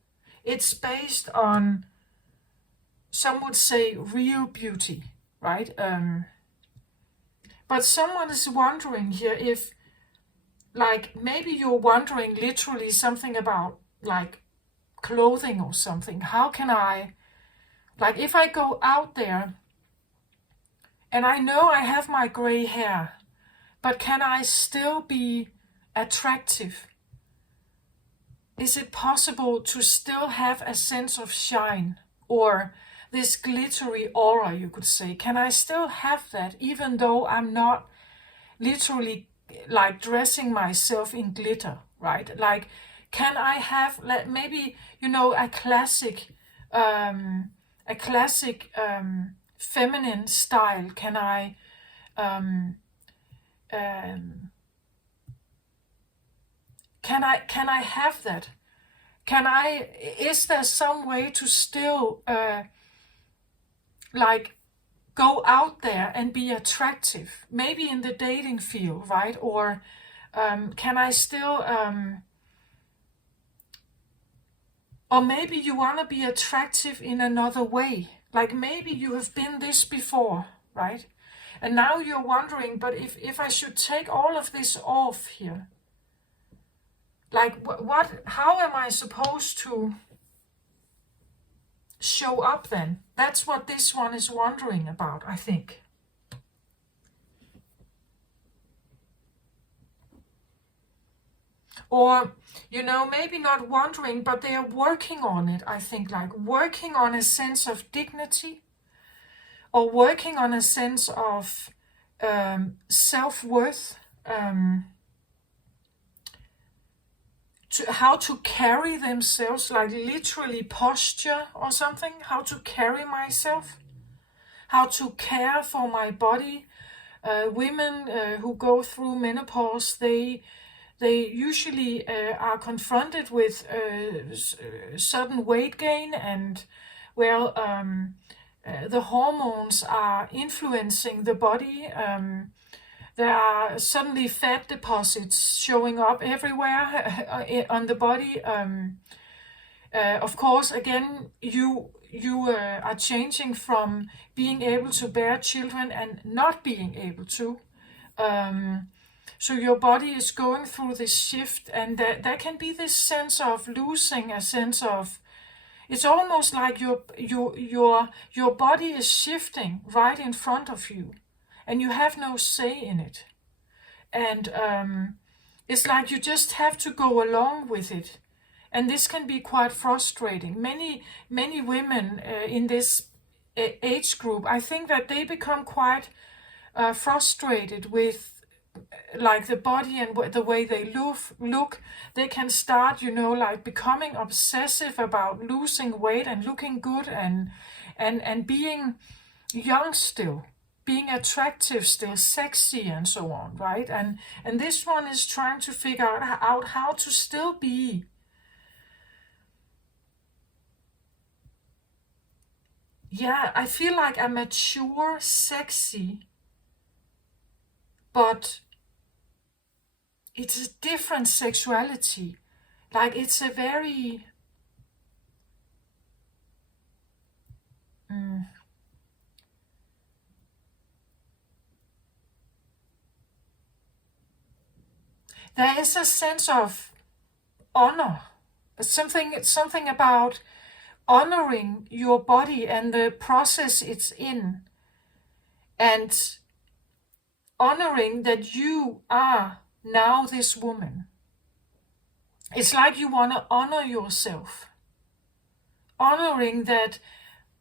It's based on, some would say, real beauty, right? But someone is wondering here if, maybe you're wondering literally something about, clothing or something. How can I, if I go out there and I know I have my gray hair, but can I still be attractive? Is it possible to still have a sense of shine, or this glittery aura, you could say? Can I still have that even though I'm not literally dressing myself in glitter, right? Can I have maybe, a classic feminine style? Can I can I have that? Is there some way to still go out there and be attractive? Maybe in the dating field, right? Or can I still or maybe you want to be attractive in another way. Maybe you have been this before, right? And now you're wondering, but if I should take all of this off here, how am I supposed to show up then? That's what this one is wondering about, I think. Or, maybe not wondering, but they are working on it, I think, working on a sense of dignity, or working on a sense of self-worth, how to carry themselves, literally posture or something, how to carry myself, how to care for my body. Women who go through menopause, they usually are confronted with sudden weight gain, and the hormones are influencing the body. There are suddenly fat deposits showing up everywhere on the body. Of course, again, you are changing from being able to bear children and not being able to. So your body is going through this shift, and there can be this sense of losing a sense of It's almost like your body is shifting right in front of you, and you have no say in it. And it's like you just have to go along with it. And this can be quite frustrating. Many women in this age group, I think that they become quite frustrated with like the body and the way they look. They can start, like becoming obsessive about losing weight and looking good and being young still, being attractive still, sexy and so on, right? And this one is trying to figure out how to still be I feel like a mature, sexy, but it's a different sexuality. Like it's a very there is a sense of honor, something about honoring your body and the process it's in, and honoring that you are now this woman. It's like you want to honor yourself, honoring that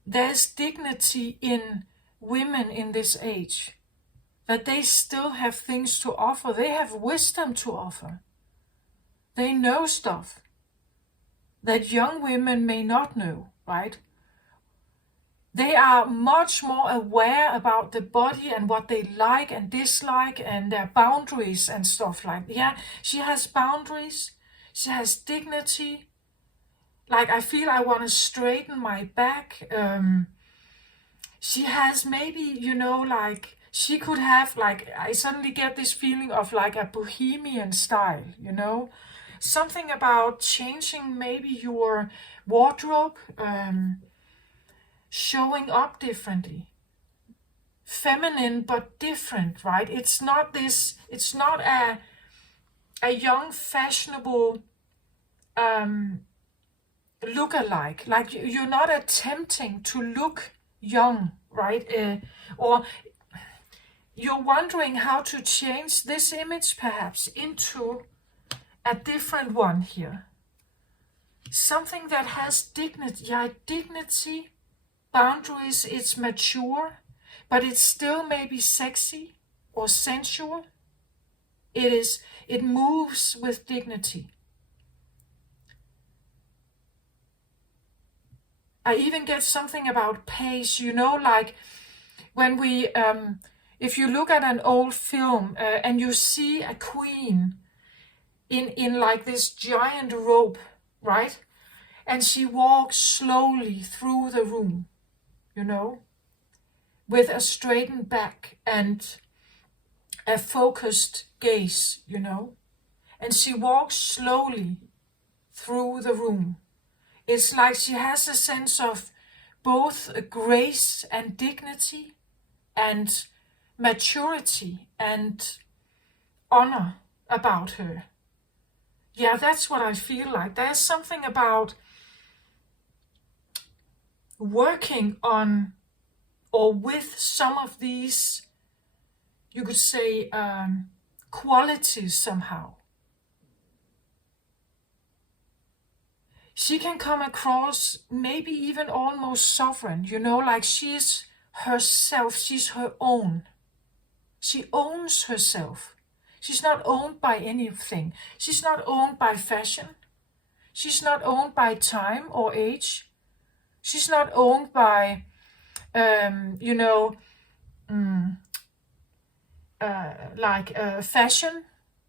there's dignity in women in this age, that they still have things to offer. They have wisdom to offer. They know stuff that young women may not know, right? They are much more aware about the body and what they like and dislike and their boundaries and stuff like that. Yeah, she has boundaries. She has dignity. Like, I feel I want to straighten my back. She has maybe, like, she could have, like, I suddenly get this feeling of like a bohemian style, something about changing maybe your wardrobe, showing up differently, feminine but different, right? It's not a young fashionable look-alike. Like you're not attempting to look young, right? Or you're wondering how to change this image perhaps into a different one here. Something that has dignity, boundaries, it's mature, but it's still maybe sexy or sensual. It moves with dignity. I even get something about pace, like when we, if you look at an old film and you see a queen in like this giant robe, right? And she walks slowly through the room, with a straightened back and a focused gaze, and she walks slowly through the room. It's like she has a sense of both grace and dignity and maturity and honor about her. Yeah, that's what I feel like. There's something about working on or with some of these, you could say, qualities somehow. She can come across maybe even almost sovereign, like she's herself, she's her own. She owns herself. She's not owned by anything. She's not owned by fashion. She's not owned by time or age. She's not owned by, fashion.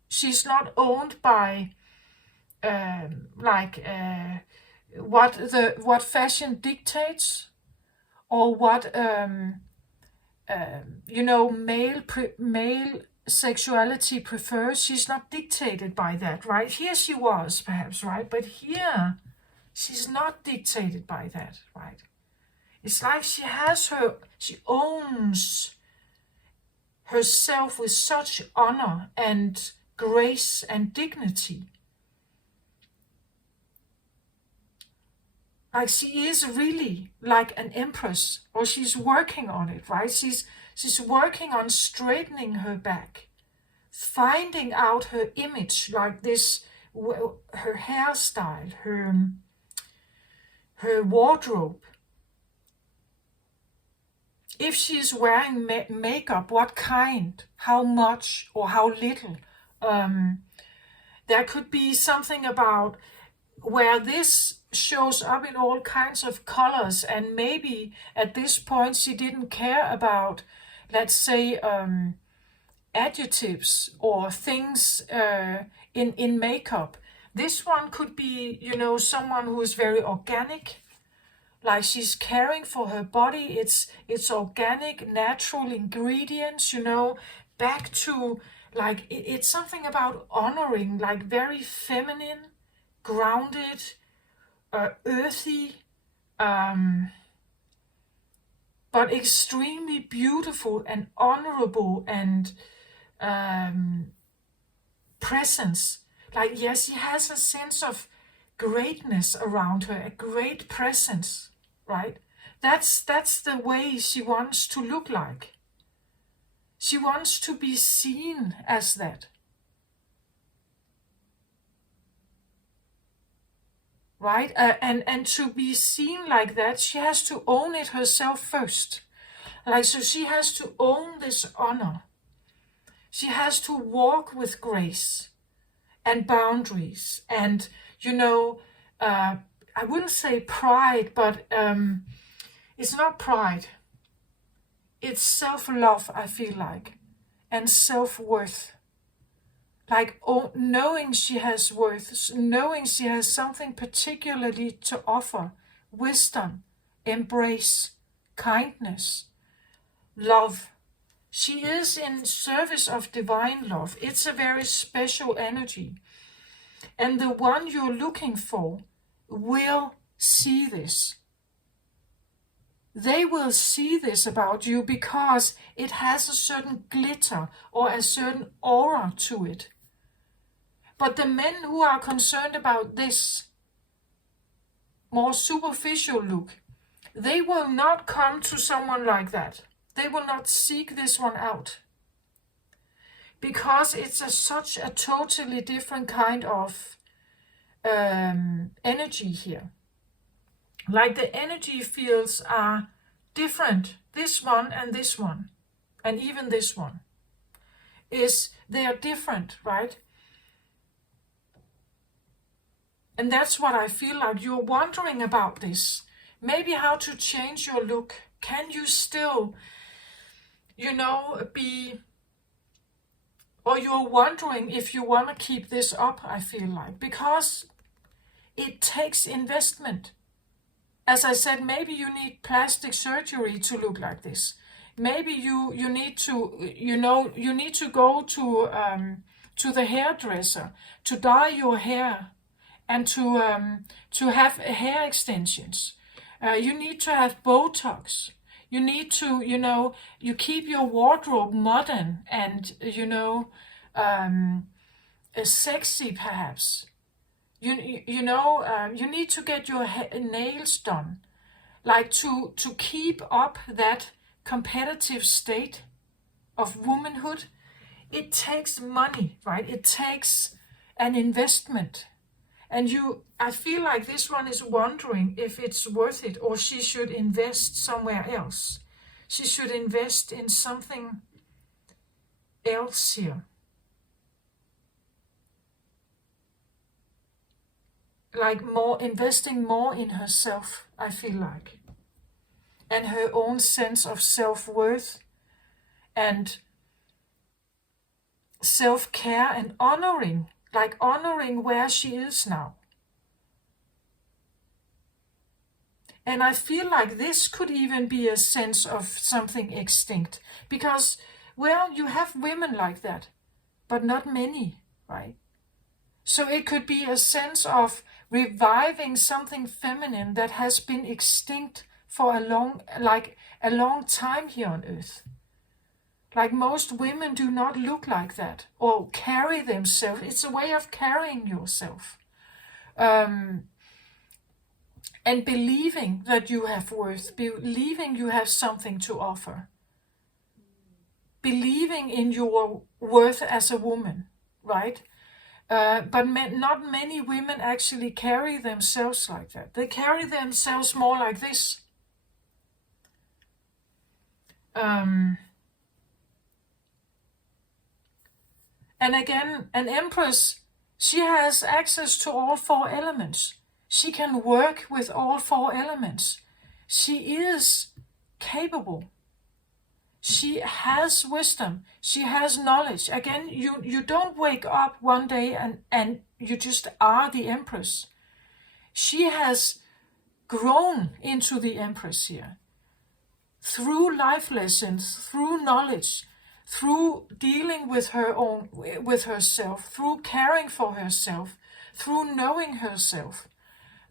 She's not owned by what fashion dictates, or what male sexuality prefers. She's not dictated by that, right? Here she was perhaps, right? But here she's not dictated by that, right? It's like she owns herself with such honor and grace and dignity. like she is really like an empress, or she's working on it, right? She's working on straightening her back, finding out her image, like this, her hairstyle, her wardrobe. If she's wearing makeup, what kind, how much, or how little. There could be something about where this shows up in all kinds of colors, and maybe at this point she didn't care about, let's say, adjectives or things in makeup. This one could be, someone who is very organic, like she's caring for her body. It's organic, natural ingredients, back to, like, it's something about honoring, like very feminine, grounded, earthy, but extremely beautiful and honorable, and presence. Like, yes, she has a sense of greatness around her, a great presence, right? That's the way she wants to look like. She wants to be seen as that. Right? And to be seen like that, she has to own it herself first. Like, so she has to own this honor. She has to walk with grace and boundaries, and, I wouldn't say pride, but it's not pride. It's self-love, I feel like, and self-worth. Like, knowing she has worth, knowing she has something particularly to offer, wisdom, embrace, kindness, love. She is in service of divine love. It's a very special energy. And the one you're looking for will see this. They will see this about you because it has a certain glitter or a certain aura to it. But the men who are concerned about this more superficial look, they will not come to someone like that. They will not seek this one out. Because it's such a totally different kind of energy here. Like, the energy fields are different. This one and this one, and even this one, they are different, right? And that's what I feel like. You're wondering about this. Maybe how to change your look. Can you still, be... Or you're wondering if you want to keep this up, I feel like. Because it takes investment. As I said, maybe you need plastic surgery to look like this. Maybe you need to, you need to go to the hairdresser to dye your hair, and to have hair extensions. You need to have Botox. You need to, you keep your wardrobe modern and, sexy perhaps. You need to get your nails done. Like, to keep up that competitive state of womanhood, it takes money, right? It takes an investment. And I feel like this one is wondering if it's worth it, or she should invest somewhere else. She should invest in something else here. Like, investing more in herself, I feel like. And her own sense of self-worth and self-care, and honoring where she is now. And I feel like this could even be a sense of something extinct. Because, well, you have women like that, but not many, right? So it could be a sense of reviving something feminine that has been extinct for a long time here on earth. Like, most women do not look like that or carry themselves. It's a way of carrying yourself. and believing that you have worth, believing you have something to offer, believing in your worth as a woman, right? But not many women actually carry themselves like that. They carry themselves more like this. And again, an empress, she has access to all four elements. She can work with all four elements. She is capable. She has wisdom. She has knowledge. Again, you don't wake up one day and you just are the empress. She has grown into the empress here. Through life lessons, through knowledge, through dealing with herself, through caring for herself, through knowing herself.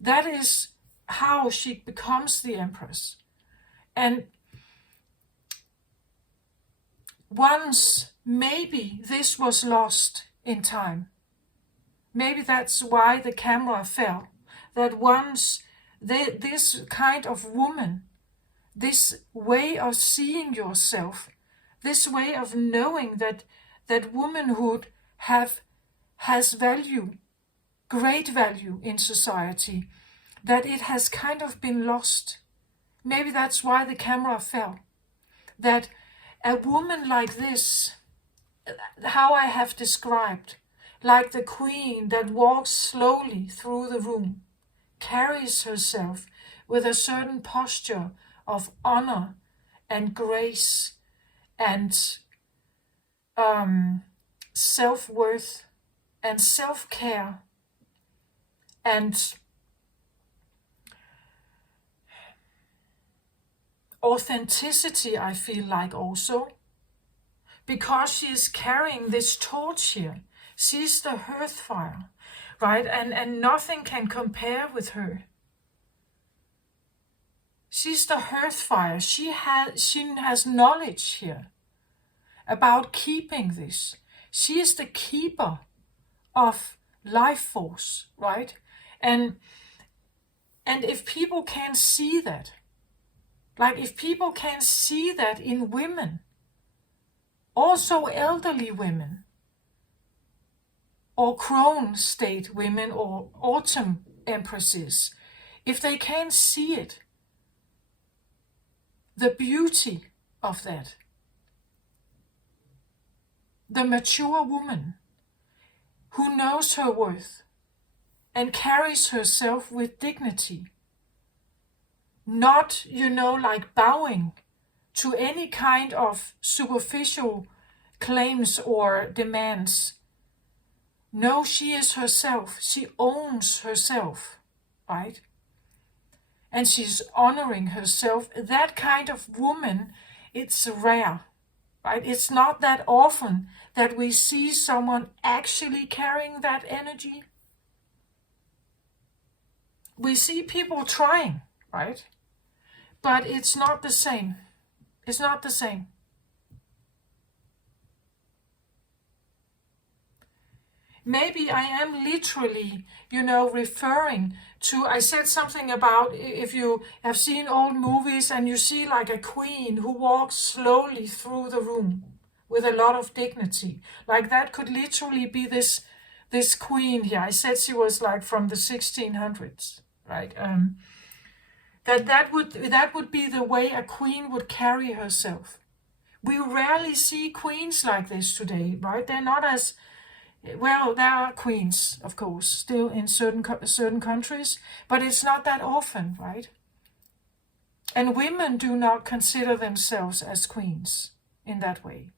That is how she becomes the empress. And once maybe this was lost in time. Maybe that's why the camera fell. That once this kind of woman, this way of seeing yourself, this way of knowing that womanhood has value, great value in society, that it has kind of been lost. Maybe that's why the camera fell. That a woman like this, how I have described, like the queen that walks slowly through the room, carries herself with a certain posture of honor and grace and self-worth and self-care and authenticity, I feel like also, because she is carrying this torch here. She's the hearth fire, right? And nothing can compare with her. She's the hearth fire. She has knowledge here about keeping this. She is the keeper of life force, right? And if people can see that, like if people can see that in women, also elderly women, or crone state women, or autumn empresses, if they can see it, the beauty of that, the mature woman who knows her worth and carries herself with dignity, not, like bowing to any kind of superficial claims or demands. No, she is herself. She owns herself, right? And she's honoring herself. That kind of woman, it's rare, right? It's not that often that we see someone actually carrying that energy. We see people trying, right? But it's not the same. It's not the same. Maybe I am literally, referring to, I said something about if you have seen old movies and you see like a queen who walks slowly through the room with a lot of dignity. Like that could literally be this queen here. I said she was like from the 1600s, right? That would be the way a queen would carry herself. We rarely see queens like this today, right? They're not as well. There are queens, of course, still in certain countries, but it's not that often, right? And women do not consider themselves as queens in that way.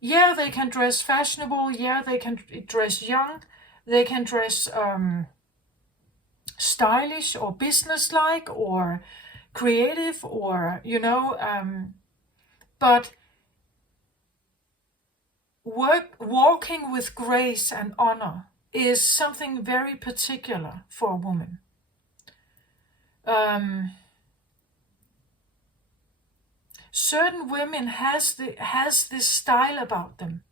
Yeah, they can dress fashionable. Yeah, they can dress young. They can dress stylish or businesslike or creative or, but walking with grace and honor is something very particular for a woman. Certain women has this style about them.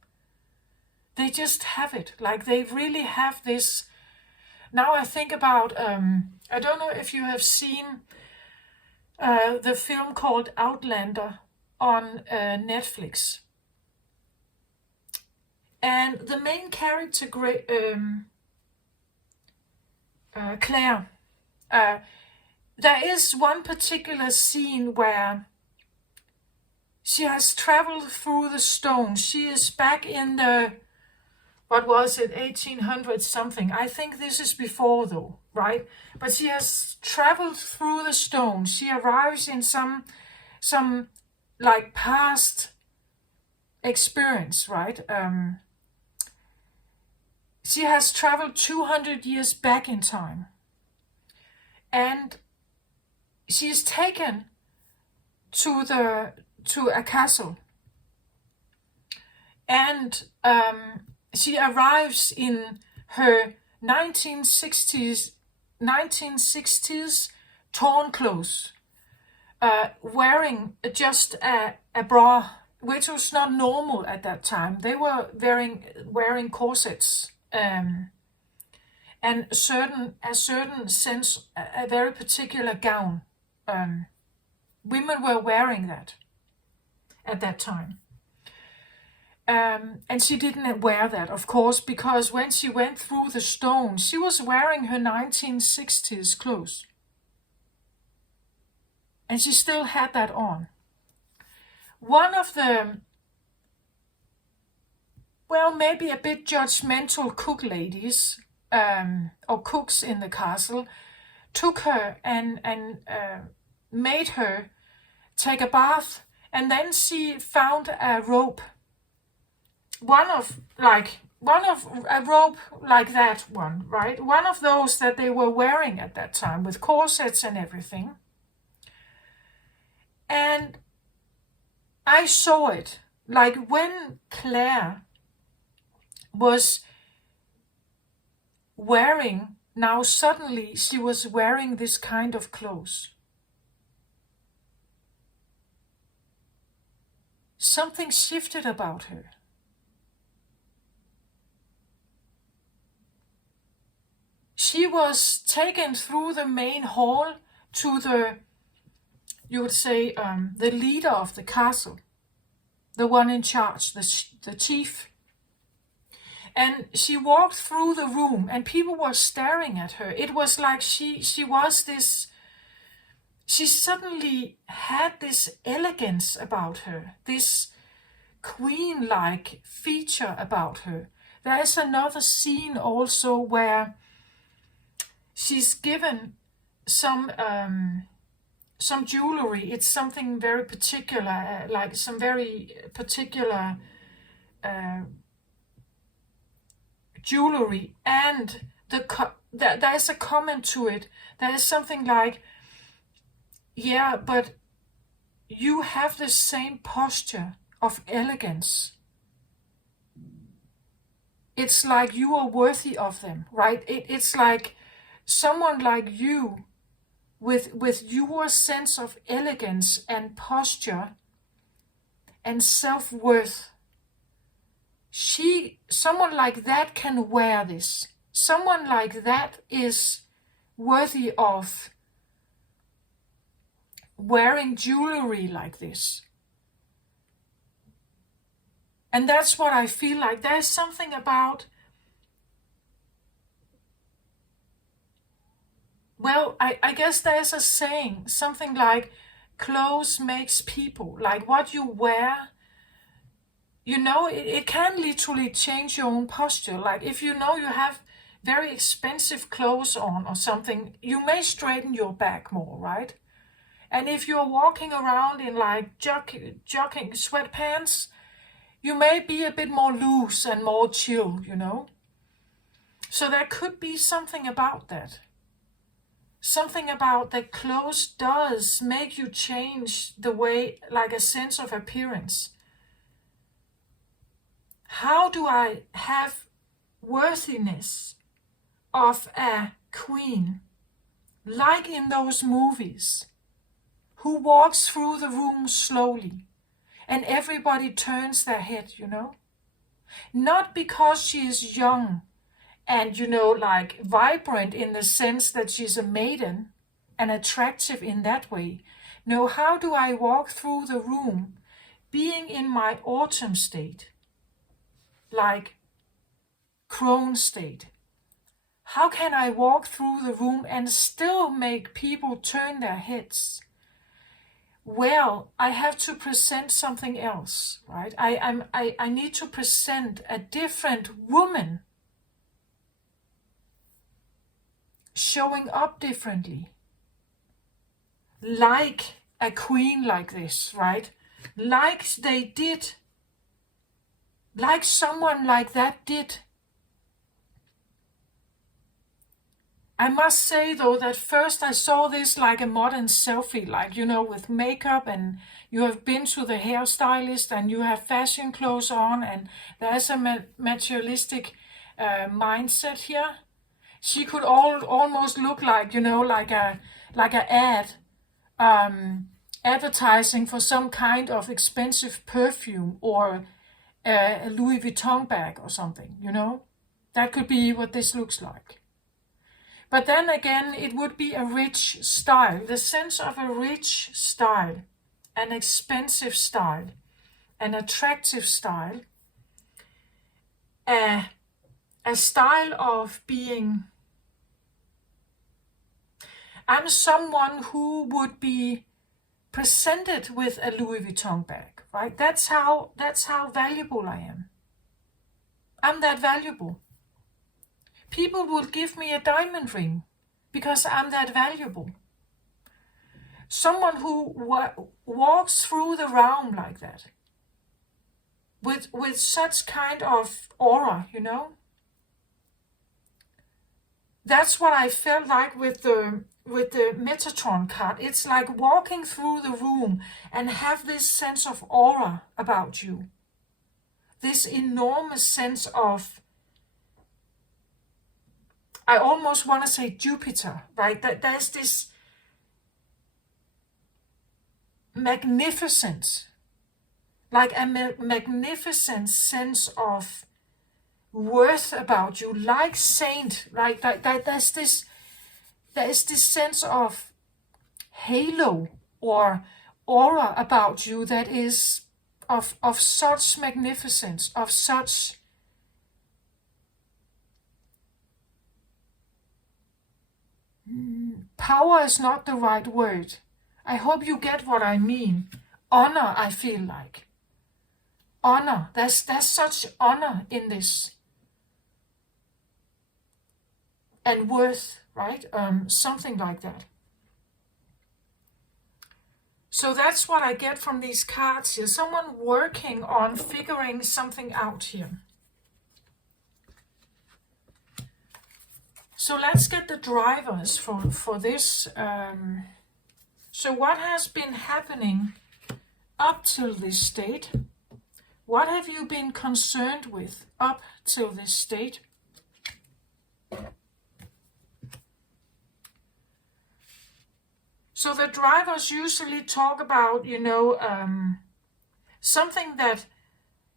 They just have it. Like they really have this. Now I think about I don't know if you have seen the film called Outlander on Netflix. And the main character, Claire, there is one particular scene where she has traveled through the stone. She is back in the, what was it, 1800 something. I think this is before though, right? But she has traveled through the stone. She arrives in some like past experience, right? She has traveled 200 years back in time. And she is taken to a castle. And she arrives in her 1960s torn clothes, wearing just a bra, which was not normal at that time. They were wearing corsets, and a certain sense, a very particular gown. Women were wearing that at that time. And she didn't wear that, of course, because when she went through the stone, she was wearing her 1960s clothes. And she still had that on. One of the, well, maybe a bit judgmental cook ladies, or cooks in the castle, took her and made her take a bath, and then she found a rope. One of a rope like that one, right? One of those that they were wearing at that time with corsets and everything. And I saw it, like when Claire was wearing, now suddenly she was wearing this kind of clothes. Something shifted about her. She was taken through the main hall to the, you would say, the leader of the castle, the one in charge, the chief. And she walked through the room and people were staring at her. It was like she was this, she suddenly had this elegance about her, this queen-like feature about her. There is another scene also where she's given some jewelry. It's something very particular, like some very particular jewelry, and there is a comment to it. There is something like, yeah, but you have the same posture of elegance. It's like you are worthy of them, right? It's like someone like you with your sense of elegance and posture and self-worth. Someone like that can wear this. Someone like that is worthy of wearing jewelry like this. And that's what I feel like. There's something about, well, I guess there's a saying, something like clothes makes people. Like what you wear, you know, it can literally change your own posture. Like if you know you have very expensive clothes on or something, you may straighten your back more, right? And if you're walking around in like jogging sweatpants, you may be a bit more loose and more chill, you know? So there could be something about that. Something about that clothes does make you change the way, like a sense of appearance. How do I have worthiness of a queen, like in those movies, who walks through the room slowly and everybody turns their head, you know? Not because she is young and, you know, like vibrant in the sense that she's a maiden and attractive in that way. No, how do I walk through the room being in my autumn state, like crone state? How can I walk through the room and still make people turn their heads? Well, I have to present something else, right? I need to present a different woman, showing up differently, like a queen like this, right? Like they did, like someone like that did. I must say though that first I saw this like a modern selfie, like, you know, with makeup, and you have been to the hairstylist and you have fashion clothes on, and there's a materialistic mindset here. She could almost look like, you know, like a ad, advertising for some kind of expensive perfume or a Louis Vuitton bag or something, you know. That could be what this looks like. But then again, it would be a rich style, the sense of a rich style, an expensive style, an attractive style, a style of being. I'm someone who would be presented with a Louis Vuitton bag, right? That's how valuable I am. I'm that valuable. People will give me a diamond ring because I'm that valuable. Someone who walks through the realm like that, with such kind of aura, you know. That's what I felt like with the Metatron card. It's like walking through the room and have this sense of aura about you. This enormous sense of, I almost want to say Jupiter, right? That there's this magnificence, like a magnificent sense of worth about you, like saint, right? There's this sense of halo or aura about you that is of such magnificence, of such power is not the right word. I hope you get what I mean. Honor, I feel like. Honor. There's such honor in this. And worth, right? Something like that. So that's what I get from these cards here. Someone working on figuring something out here. So let's get the drivers for this. So what has been happening up till this state? What have you been concerned with up till this state? So the drivers usually talk about, you know, something that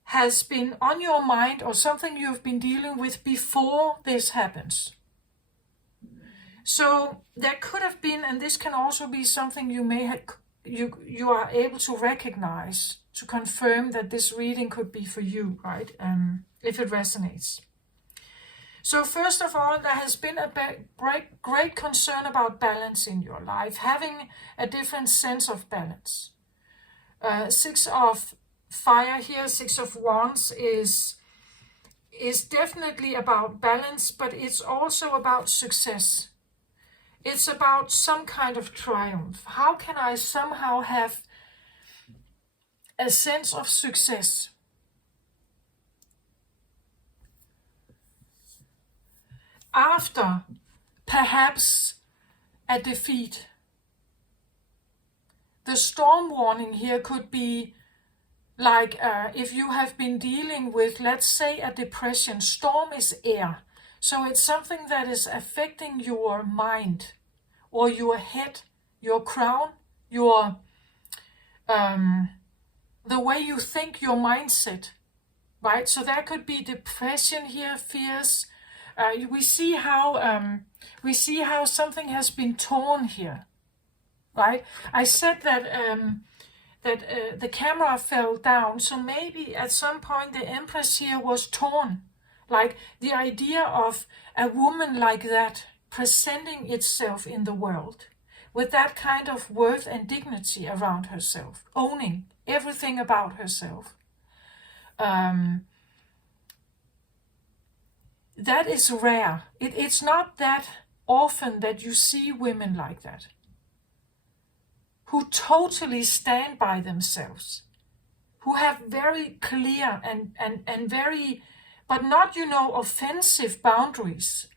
has been on your mind or something you've been dealing with before this happens. So there could have been, and this can also be something you may have, you are able to recognize to confirm that this reading could be for you, right? If it resonates. So first of all, there has been a great concern about balance in your life, having a different sense of balance. 6 of fire here, 6 of wands is definitely about balance, but it's also about success. It's about some kind of triumph. How can I somehow have a sense of success? After perhaps a defeat. The storm warning here could be like if you have been dealing with, let's say, a depression. Storm is air. So it's something that is affecting your mind or your head, your crown, your the way you think, your mindset, right? So there could be depression here, fears, We see how something has been torn here, right? I said that the camera fell down, so maybe at some point the Empress here was torn. Like the idea of a woman like that presenting itself in the world with that kind of worth and dignity around herself, owning everything about herself. That is rare. It's not that often that you see women like that, who totally stand by themselves, who have very clear and very, but not, offensive boundaries.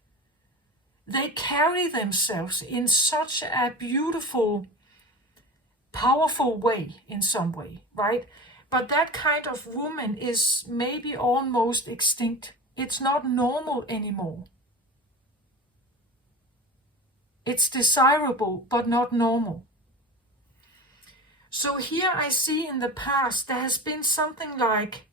They carry themselves in such a beautiful, powerful way in some way, right? But that kind of woman is maybe almost extinct. It's not normal anymore. It's desirable, but not normal. So here I see in the past there has been something like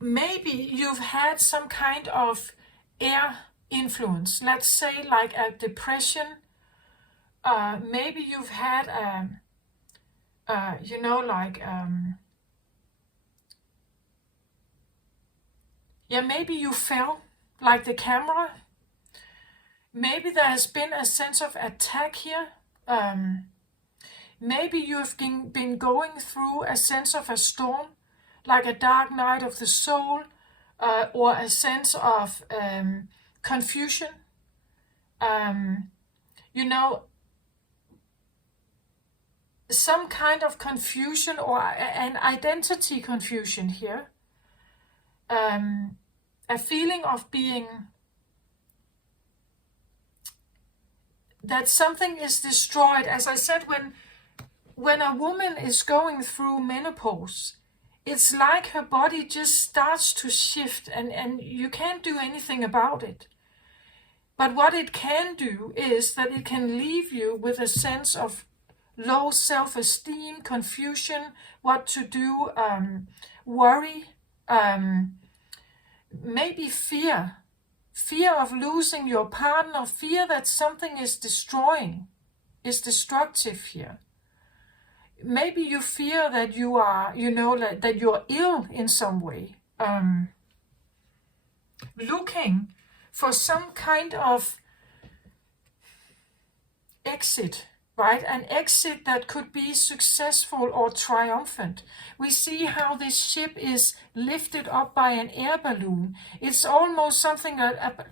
maybe you've had some kind of air influence. Let's say like a depression. Maybe you've had maybe you fell like the camera. Maybe there has been a sense of attack here. Maybe you've been going through a sense of a storm, like a dark night of the soul, or a sense of confusion. Some kind of confusion or an identity confusion here. A feeling of being, that something is destroyed. As I said, when a woman is going through menopause, it's like her body just starts to shift and you can't do anything about it. But what it can do is that it can leave you with a sense of low self-esteem, confusion, what to do, worry, maybe fear of losing your partner, fear that something is destructive here. Maybe you fear that you are, that you're ill in some way. Looking for some kind of exit, right? An exit that could be successful or triumphant. We see how this ship is lifted up by an air balloon. It's almost something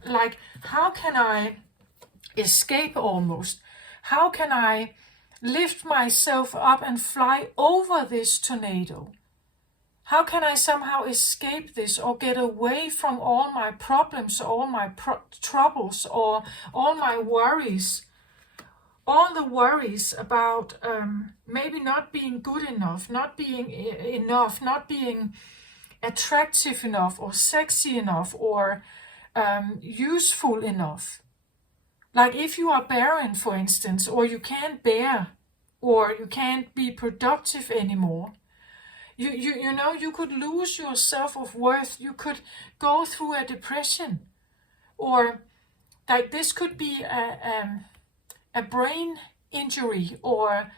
like, how can I escape almost? How can I lift myself up and fly over this tornado? How can I somehow escape this or get away from all my problems, all my troubles, or all my worries? All the worries about maybe not being good enough, not being enough, not being attractive enough or sexy enough or useful enough. Like if you are barren, for instance, or you can't bear, or you can't be productive anymore, you could lose your self-worth. You could go through a depression, or like this could be a brain injury, or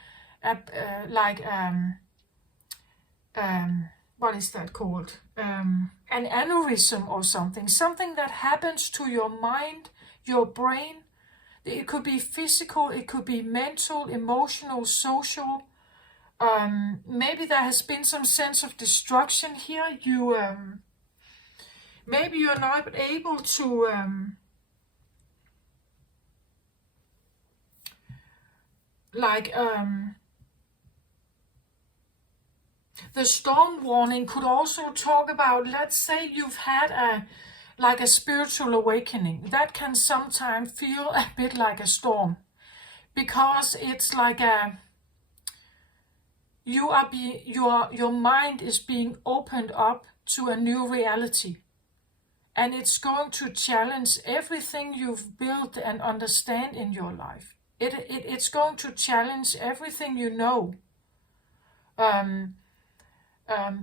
what is that called? An aneurysm or something that happens to your mind, your brain. It could be physical, it could be mental, emotional, social. Maybe there has been some sense of destruction here. Maybe you're not able to the storm warning could also talk about, let's say you've had a spiritual awakening. That can sometimes feel a bit like a storm, because it's like your mind is being opened up to a new reality, and it's going to challenge everything you've built and understand in your life. It's going to challenge everything you know.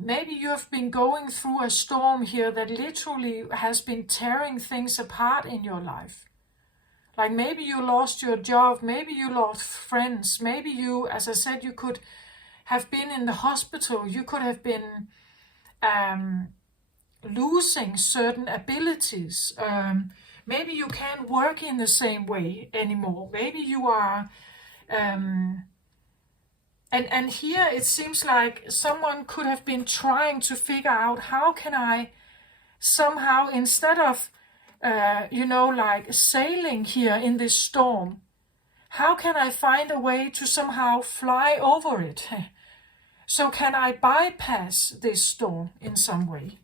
Maybe you have been going through a storm here that literally has been tearing things apart in your life. Like maybe you lost your job, maybe you lost friends, maybe you, as I said, you could have been in the hospital, you could have been losing certain abilities. Maybe you can't work in the same way anymore. Maybe you are and here it seems like someone could have been trying to figure out, how can I somehow, instead of like sailing here in this storm, how can I find a way to somehow fly over it? So can I bypass this storm in some way,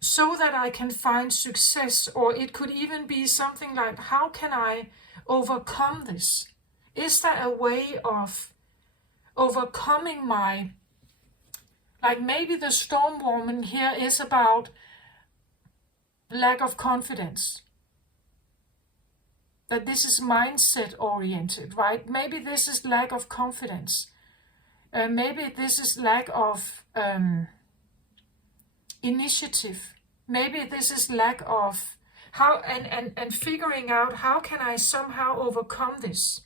so that I can find success? Or it could even be something like, how can I overcome this? Is there a way of overcoming my, like maybe the storm woman here is about lack of confidence. That this is mindset oriented, right? Maybe this is lack of confidence. Maybe this is lack of initiative. Maybe this is lack of how, and figuring out, how can I somehow overcome this?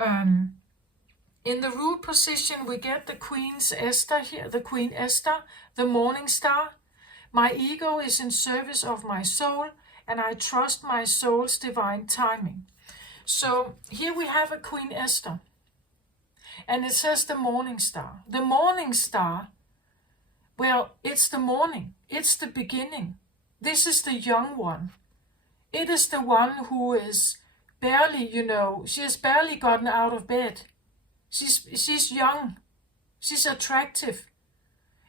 In the root position, we get the Queen's Esther here, the Queen Esther, the Morning Star. My ego is in service of my soul, and I trust my soul's divine timing. So here we have a Queen Esther, and it says the Morning Star. The Morning Star, well, it's the morning, it's the beginning. This is the young one. It is the one who is barely, she has barely gotten out of bed. She's young, she's attractive.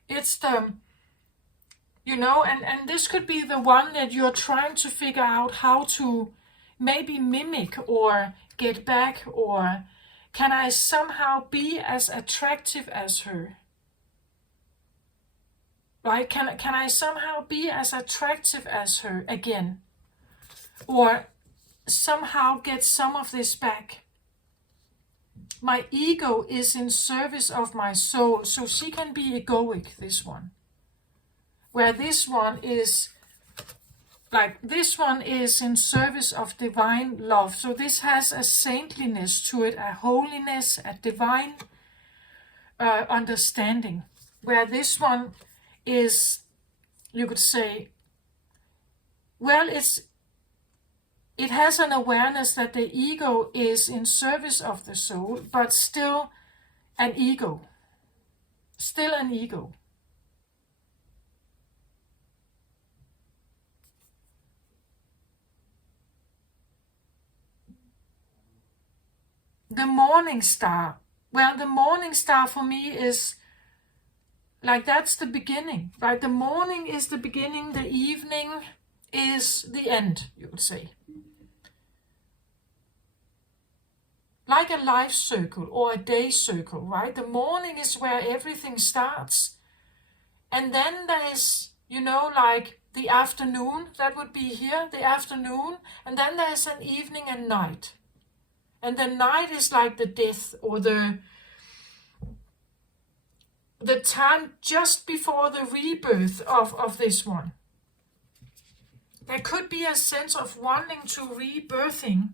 It's the, and this could be the one that you're trying to figure out how to maybe mimic or get back, or can I somehow be as attractive as her? Right? Can I somehow be as attractive as her again? Or somehow get some of this back? My ego is in service of my soul, so she can be egoic, this one. Where this one is, like this one is in service of divine love. So this has a saintliness to it, a holiness, a divine understanding. Where this one is, you could say, well, it has an awareness that the ego is in service of the soul, but still an ego. Still an ego. The Morning Star. Well, the Morning Star for me is like, that's the beginning, right? The morning is the beginning, the evening is the end, you would say. Like a life circle or a day circle, right? The morning is where everything starts. And then there is, like the afternoon, that would be here, the afternoon. And then there's an evening and night. And the night is like the death, or the time just before the rebirth of this one. There could be a sense of wanting to rebirthing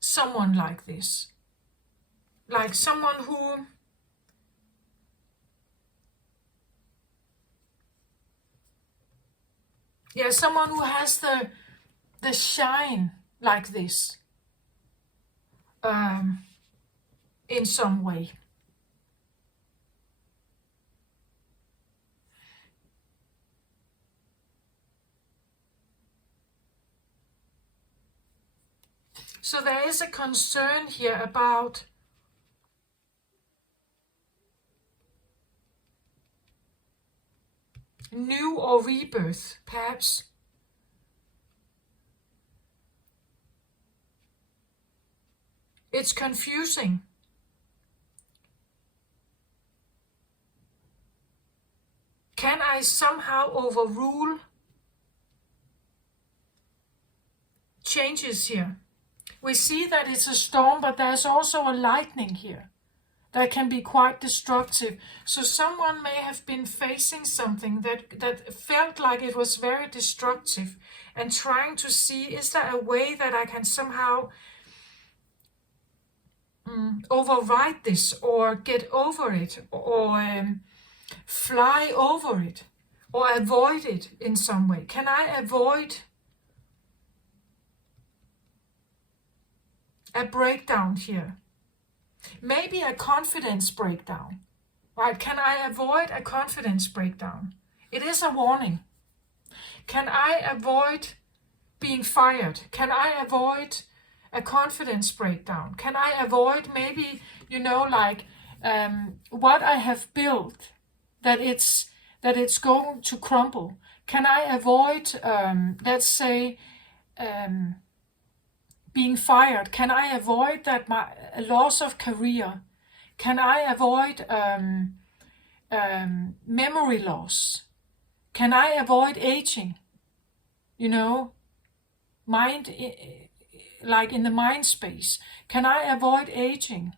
someone like this. Like someone who someone who has the shine like this. In some way. So there is a concern here about new or rebirth, perhaps. It's confusing. Can I somehow overrule changes here? We see that it's a storm, but there's also a lightning here. that can be quite destructive. So someone may have been facing something that felt like it was very destructive, and trying to see, is there a way that I can somehow override this, or get over it, or fly over it, or avoid it in some way? Can I avoid a breakdown here? Maybe a confidence breakdown, right? Can I avoid a confidence breakdown? It is a warning. Can I avoid being fired? Can I avoid a confidence breakdown? Can I avoid maybe, like what I have built, that it's going to crumble? Can I avoid, let's say, being fired? Can I avoid that my loss of career? Can I avoid memory loss? Can I avoid aging? Mind, like in the mind space. Can I avoid aging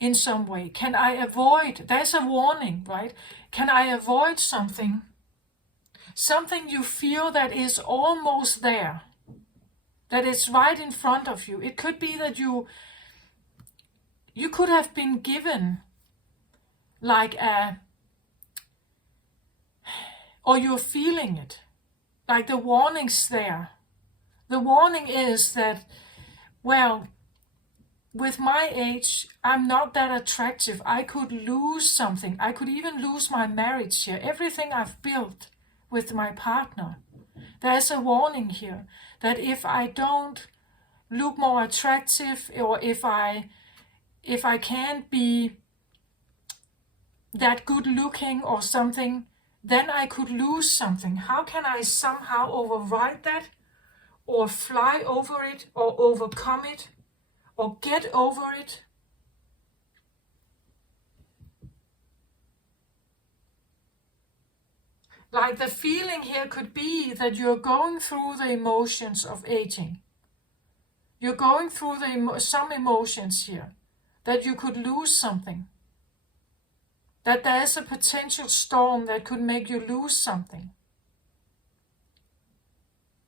in some way? Can I avoid, there's a warning, right? Can I avoid something you feel that is almost there, that is right in front of you? It could be that you could have been given like or you're feeling it, like the warning's there. The warning is that, well, with my age, I'm not that attractive. I could lose something. I could even lose my marriage here. Everything I've built with my partner. There's a warning here that if I don't look more attractive, or if I can't be that good looking or something, then I could lose something. How can I somehow override that, or fly over it, or overcome it, or get over it? Like the feeling here could be that you're going through the emotions of aging. You're going through some emotions here, that you could lose something. That there's a potential storm that could make you lose something.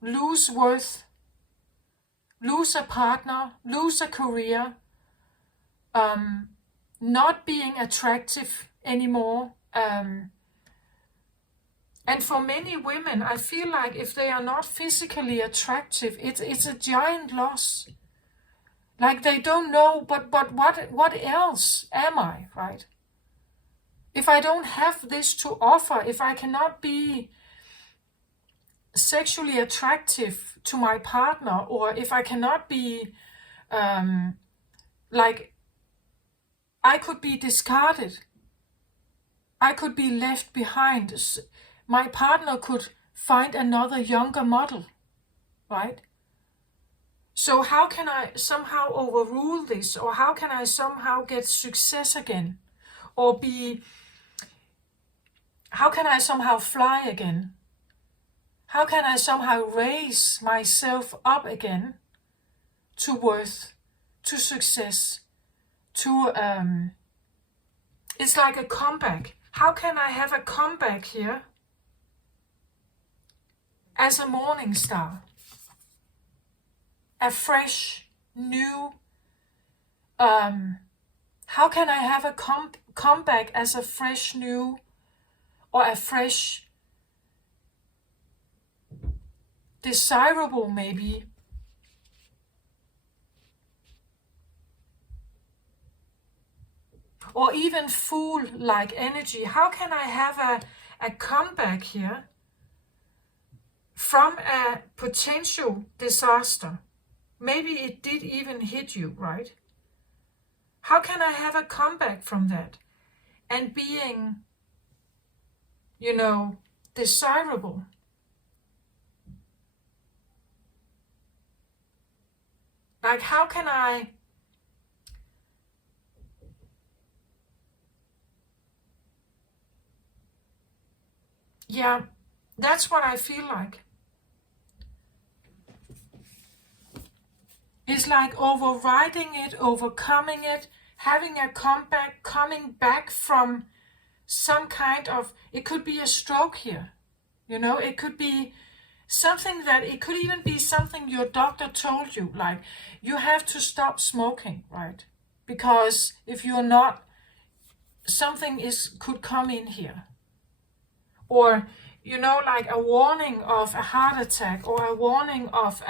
Lose worth, lose a partner, lose a career, not being attractive anymore. And for many women, I feel like if they are not physically attractive, it's a giant loss. Like they don't know, but what else am I, right? If I don't have this to offer, if I cannot be sexually attractive to my partner, or if I cannot be, like, I could be discarded. I could be left behind. My partner could find another younger model, right? So how can I somehow overrule this? Or how can I somehow get success again? Or how can I somehow fly again? How can I somehow raise myself up again to worth, to success, to, it's like a comeback. How can I have a comeback here as a morning star? A fresh, new, how can I have a comeback as a fresh, new, or a fresh, desirable maybe, or even fool-like energy? How can I have a comeback here from a potential disaster? Maybe it did even hit you, right? How can I have a comeback from that and being, desirable? Like, how can I that's what I feel like. It's like overriding it, overcoming it, having a comeback, coming back from some kind of, it could be a stroke here, you know, it could be something that, it could even be something your doctor told you, like you have to stop smoking, right? Because if you're not, something could come in here. Or, you know, like a warning of a heart attack, or a warning of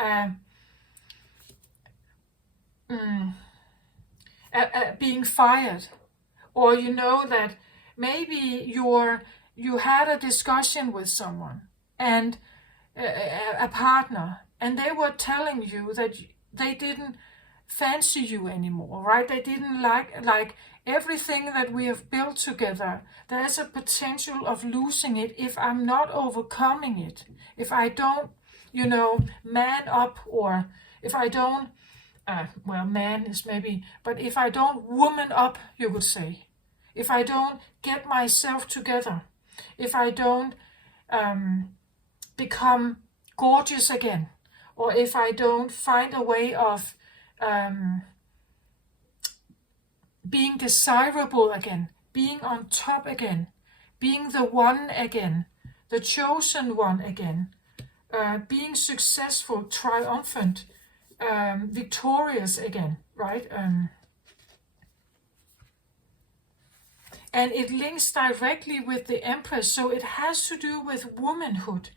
being fired. Or you know that maybe you had a discussion with someone, and a partner, and they were telling you that they didn't fancy you anymore, right? They didn't like everything that we have built together. There's a potential of losing it if I'm not overcoming it, if I don't, you know, man up, or if I don't, well, man is maybe, but if I don't woman up, you could say, if I don't get myself together, if I don't become gorgeous again, or if I don't find a way of being desirable again, being on top again, being the one again, the chosen one again, being successful, triumphant, victorious again, right? And it links directly with the Empress, so it has to do with womanhood,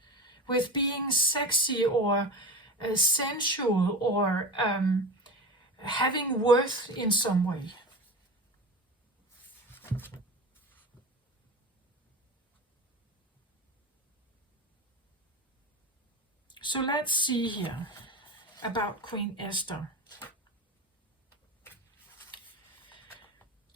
with being sexy, or sensual, or having worth in some way. So let's see here about Queen Esther.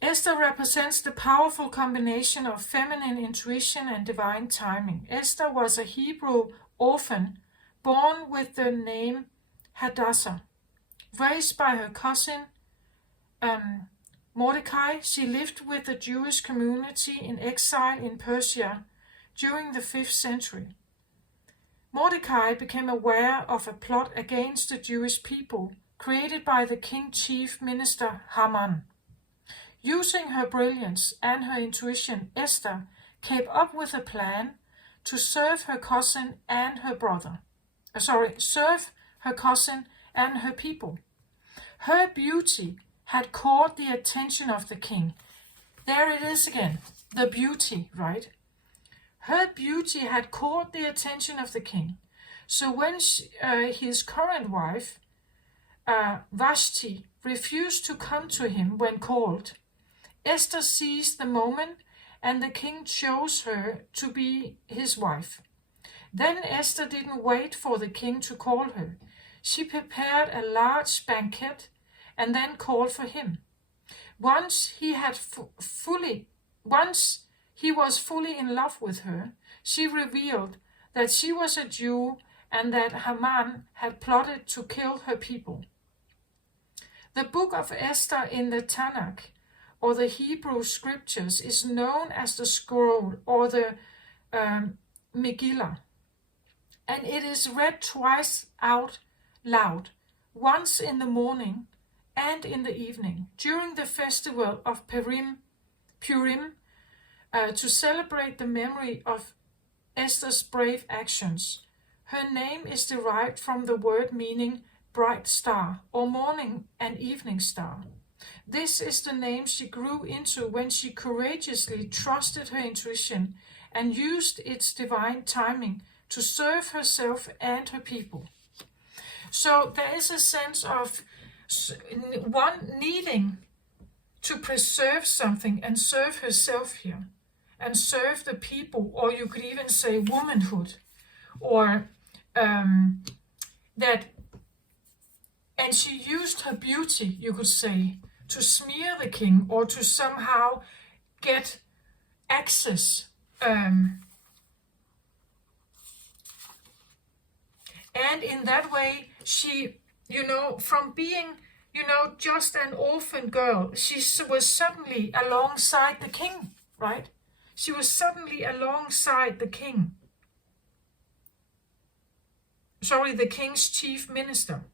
Esther represents the powerful combination of feminine intuition and divine timing. Esther was a Hebrew orphan born with the name Hadassah. Raised by her cousin Mordecai, she lived with the Jewish community in exile in Persia during the 5th century. Mordecai became aware of a plot against the Jewish people created by the king's chief minister Haman. Using her brilliance and her intuition, Esther came up with a plan to serve her cousin and her people. Her beauty had caught the attention of the king. There it is again, the beauty, right? Her beauty had caught the attention of the king. So when his current wife, Vashti, refused to come to him when called, Esther seized the moment, and the king chose her to be his wife. Then Esther didn't wait for the king to call her. She prepared a large banquet and then called for him. Once he was fully in love with her, she revealed that she was a Jew and that Haman had plotted to kill her people. The book of Esther in the Tanakh, or the Hebrew scriptures, is known as the scroll, or the Megillah, and it is read twice out loud, once in the morning and in the evening, during the festival of Purim, to celebrate the memory of Esther's brave actions. Her name is derived from the word meaning bright star, or morning and evening star. This is the name she grew into when she courageously trusted her intuition and used its divine timing to serve herself and her people. So there is a sense of one needing to preserve something and serve herself here, and serve the people, or you could even say womanhood, or that, and she used her beauty, you could say, to smear the king, or to somehow get access. And in that way, she, from being, just an orphan girl, she was suddenly alongside the king, right? She was suddenly alongside the king. The king's chief minister.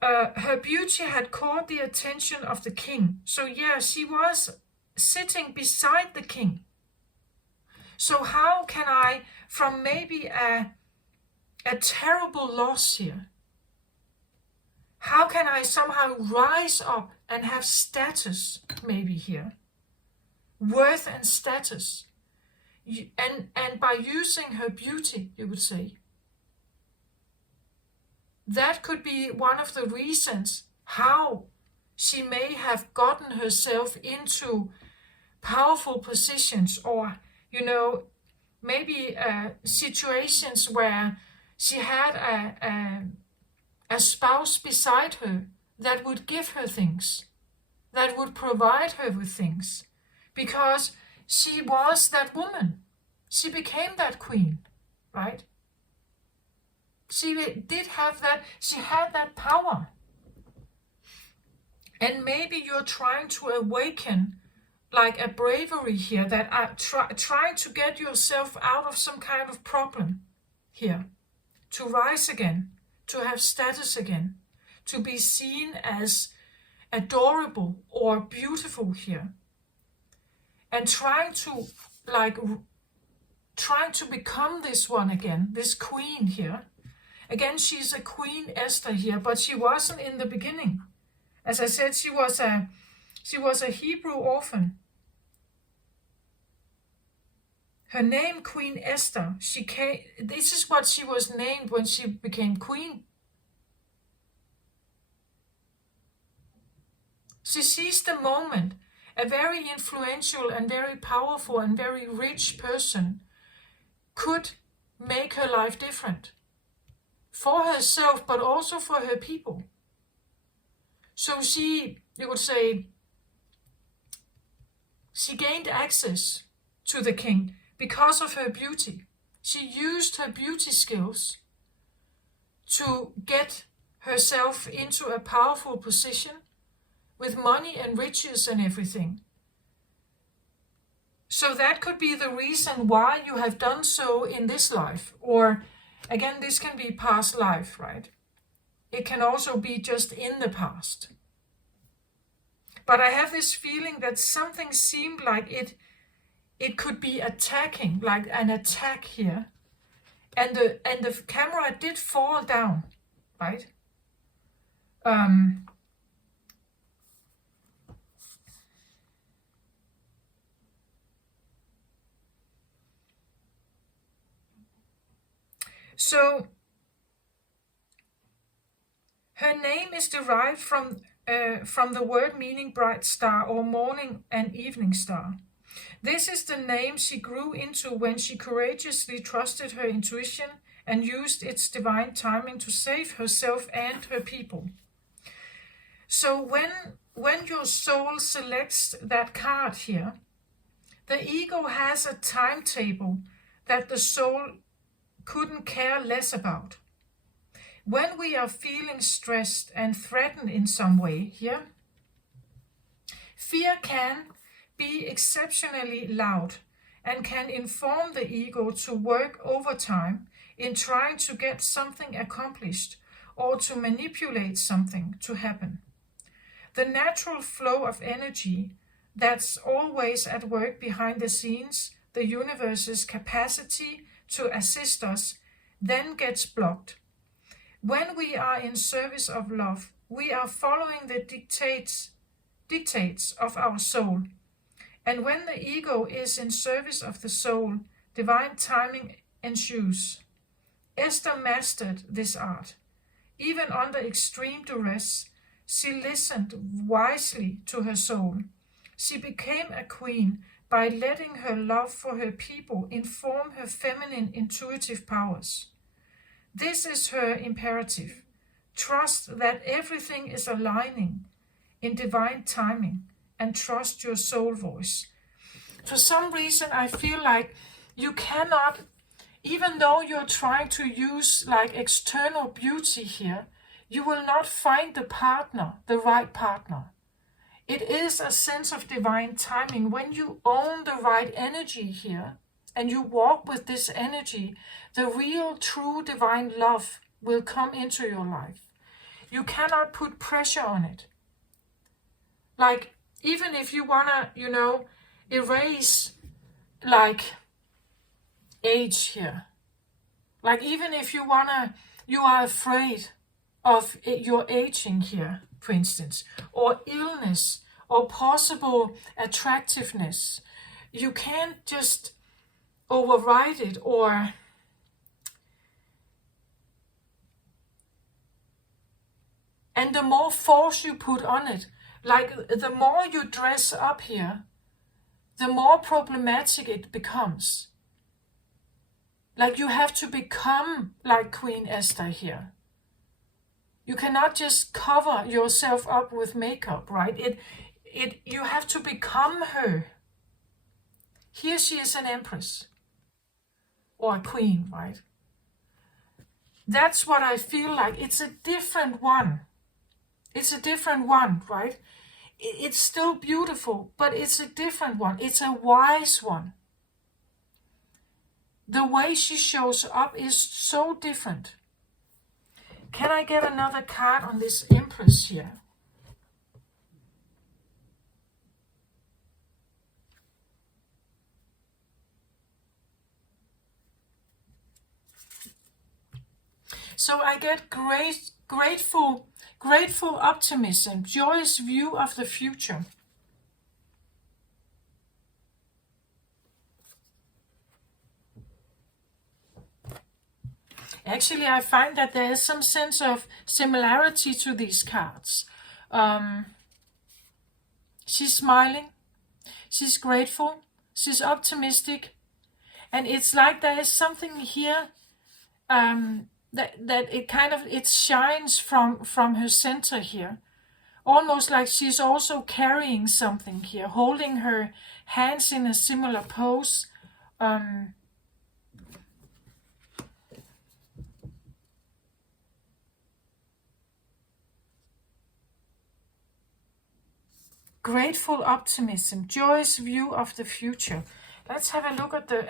her beauty had caught the attention of the king. So yeah, she was sitting beside the king. So how can I, from maybe a terrible loss here, how can I somehow rise up and have status maybe here? Worth and status. And by using her beauty, you would say. That could be one of the reasons how she may have gotten herself into powerful positions, or, maybe situations where she had a spouse beside her that would give her things, that would provide her with things, because she was that woman. She became that queen, right? She did have that, she had that power. And maybe you're trying to awaken like a bravery here, that are trying to get yourself out of some kind of problem here, to rise again, to have status again, to be seen as adorable or beautiful here. And trying to become this one again, this queen here. Again, she's a Queen Esther here, but she wasn't in the beginning. As I said, she was a Hebrew orphan. Her name, Queen Esther, this is what she was named when she became queen. She seized the moment. A very influential and very powerful and very rich person could make her life different. For herself, but also for her people. So she, you would say, she gained access to the king because of her beauty. She used her beauty skills to get herself into a powerful position with money and riches and everything. So that could be the reason why you have done so in this life. Or again, this can be past life, right? It can also be just in the past. But I have this feeling that something seemed like it could be attacking, like an attack here. And the camera did fall down, right? So her name is derived from the word meaning bright star, or morning and evening star. This is the name she grew into when she courageously trusted her intuition and used its divine timing to save herself and her people. So when your soul selects that card here, the ego has a timetable that the soul couldn't care less about. When we are feeling stressed and threatened in some way here, fear can be exceptionally loud and can inform the ego to work overtime in trying to get something accomplished or to manipulate something to happen. The natural flow of energy that's always at work behind the scenes, the universe's capacity to assist us, then gets blocked. When we are in service of love, we are following the dictates of our soul. And when the ego is in service of the soul, divine timing ensues. Esther mastered this art. Even under extreme duress, she listened wisely to her soul. She became a queen by letting her love for her people inform her feminine intuitive powers. This is her imperative. Trust that everything is aligning in divine timing, and trust your soul voice. For some reason, I feel like you cannot, even though you're trying to use like external beauty here, you will not find the partner, the right partner. It is a sense of divine timing. When you own the right energy here and you walk with this energy, the real, true divine love will come into your life. You cannot put pressure on it. Like, even if you wanna, erase, like, age here. Like, even if you are afraid of your aging here, for instance, or illness, or possible attractiveness, you can't just override it, and the more force you put on it, like the more you dress up here, the more problematic it becomes. Like, you have to become like Queen Esther here. You cannot just cover yourself up with makeup, right? You have to become her. Here she is an empress. Or a queen, right? That's what I feel like. It's a different one. It's a different one, right? It's still beautiful, but it's a different one. It's a wise one. The way she shows up is so different. Can I get another card on this Empress here? So I get grateful optimism, joyous view of the future. Actually, I find that there is some sense of similarity to these cards. She's smiling, she's grateful, she's optimistic, and it's like there is something here that it shines from her center here, almost like she's also carrying something here, holding her hands in a similar pose. Grateful optimism, joyous view of the future. Let's have a look at the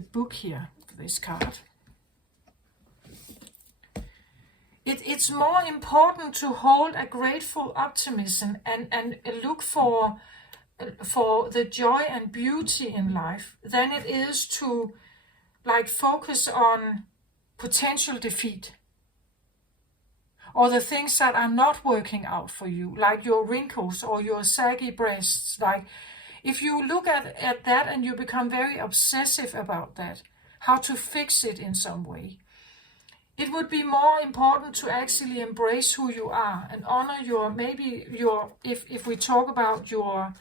book here, this card. It's more important to hold a grateful optimism and look for the joy and beauty in life than it is to focus on potential defeat or the things that are not working out for you, like your wrinkles or your saggy breasts. Like, if you look at that and you become very obsessive about that, how to fix it in some way, it would be more important to actually embrace who you are and honor if we talk about your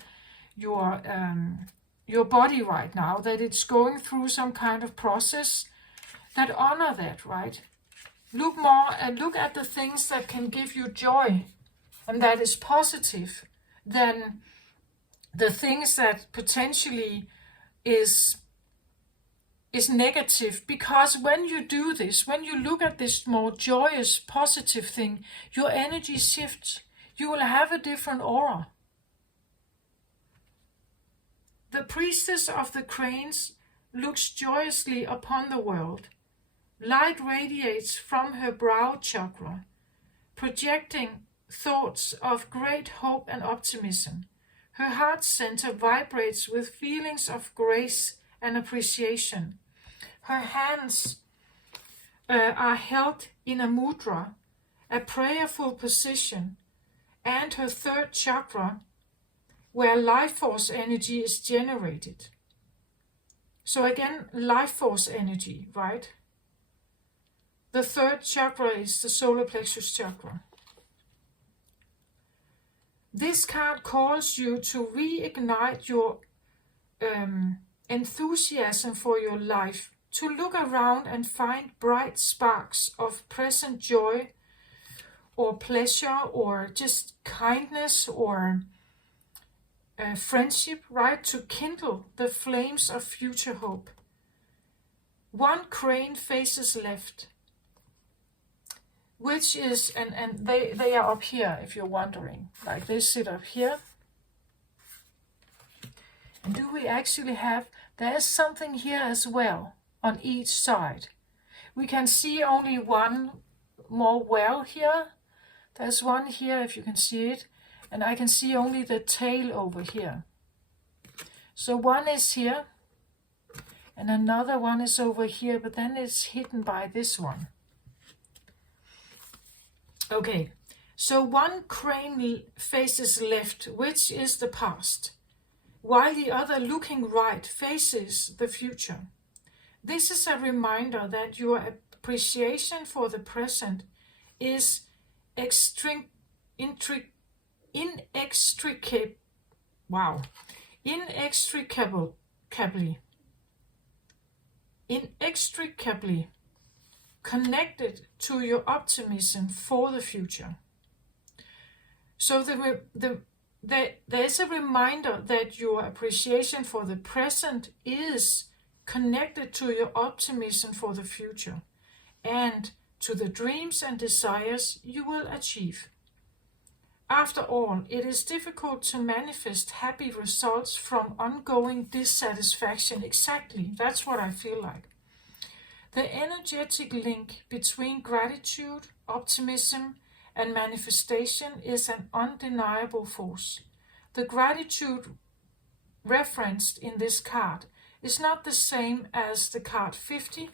body right now, that it's going through some kind of process, that honor that, right? Look at the things that can give you joy and that is positive than the things that potentially is negative. Because when you do this, when you look at this more joyous, positive thing, your energy shifts. You will have a different aura. The priestess of the cranes looks joyously upon the world. Light radiates from her brow chakra, projecting thoughts of great hope and optimism. Her heart center vibrates with feelings of grace and appreciation. Her hands are held in a mudra, a prayerful position, and her third chakra, where life force energy is generated. So again, life force energy, right? The third chakra is the solar plexus chakra. This card calls you to reignite your enthusiasm for your life, to look around and find bright sparks of present joy or pleasure or just kindness or friendship, right? To kindle the flames of future hope. One crane faces left, which is, and they are up here, if you're wondering. Like, they sit up here. And do we actually have, there's something here as well on each side. We can see only one more well here. There's one here, if you can see it, and I can see only the tail over here. So one is here, and another one is over here, but then it's hidden by this one. Okay, so one crane faces left, which is the past, while the other, looking right, faces the future. This is a reminder that your appreciation for the present is inextricably connected to your optimism for the future. So there is a reminder that your appreciation for the present is connected to your optimism for the future and to the dreams and desires you will achieve. After all, it is difficult to manifest happy results from ongoing dissatisfaction. Exactly, that's what I feel like. The energetic link between gratitude, optimism, and manifestation is an undeniable force. The gratitude referenced in this card is not the same as the card 50.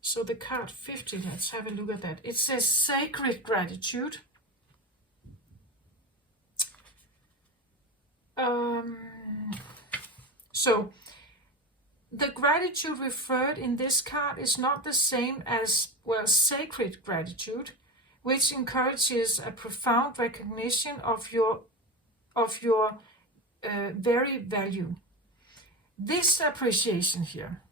So the card 50, let's have a look at that. It says sacred gratitude. So the gratitude referred in this card is not the same as, well, sacred gratitude, which encourages a profound recognition of your very value. This appreciation here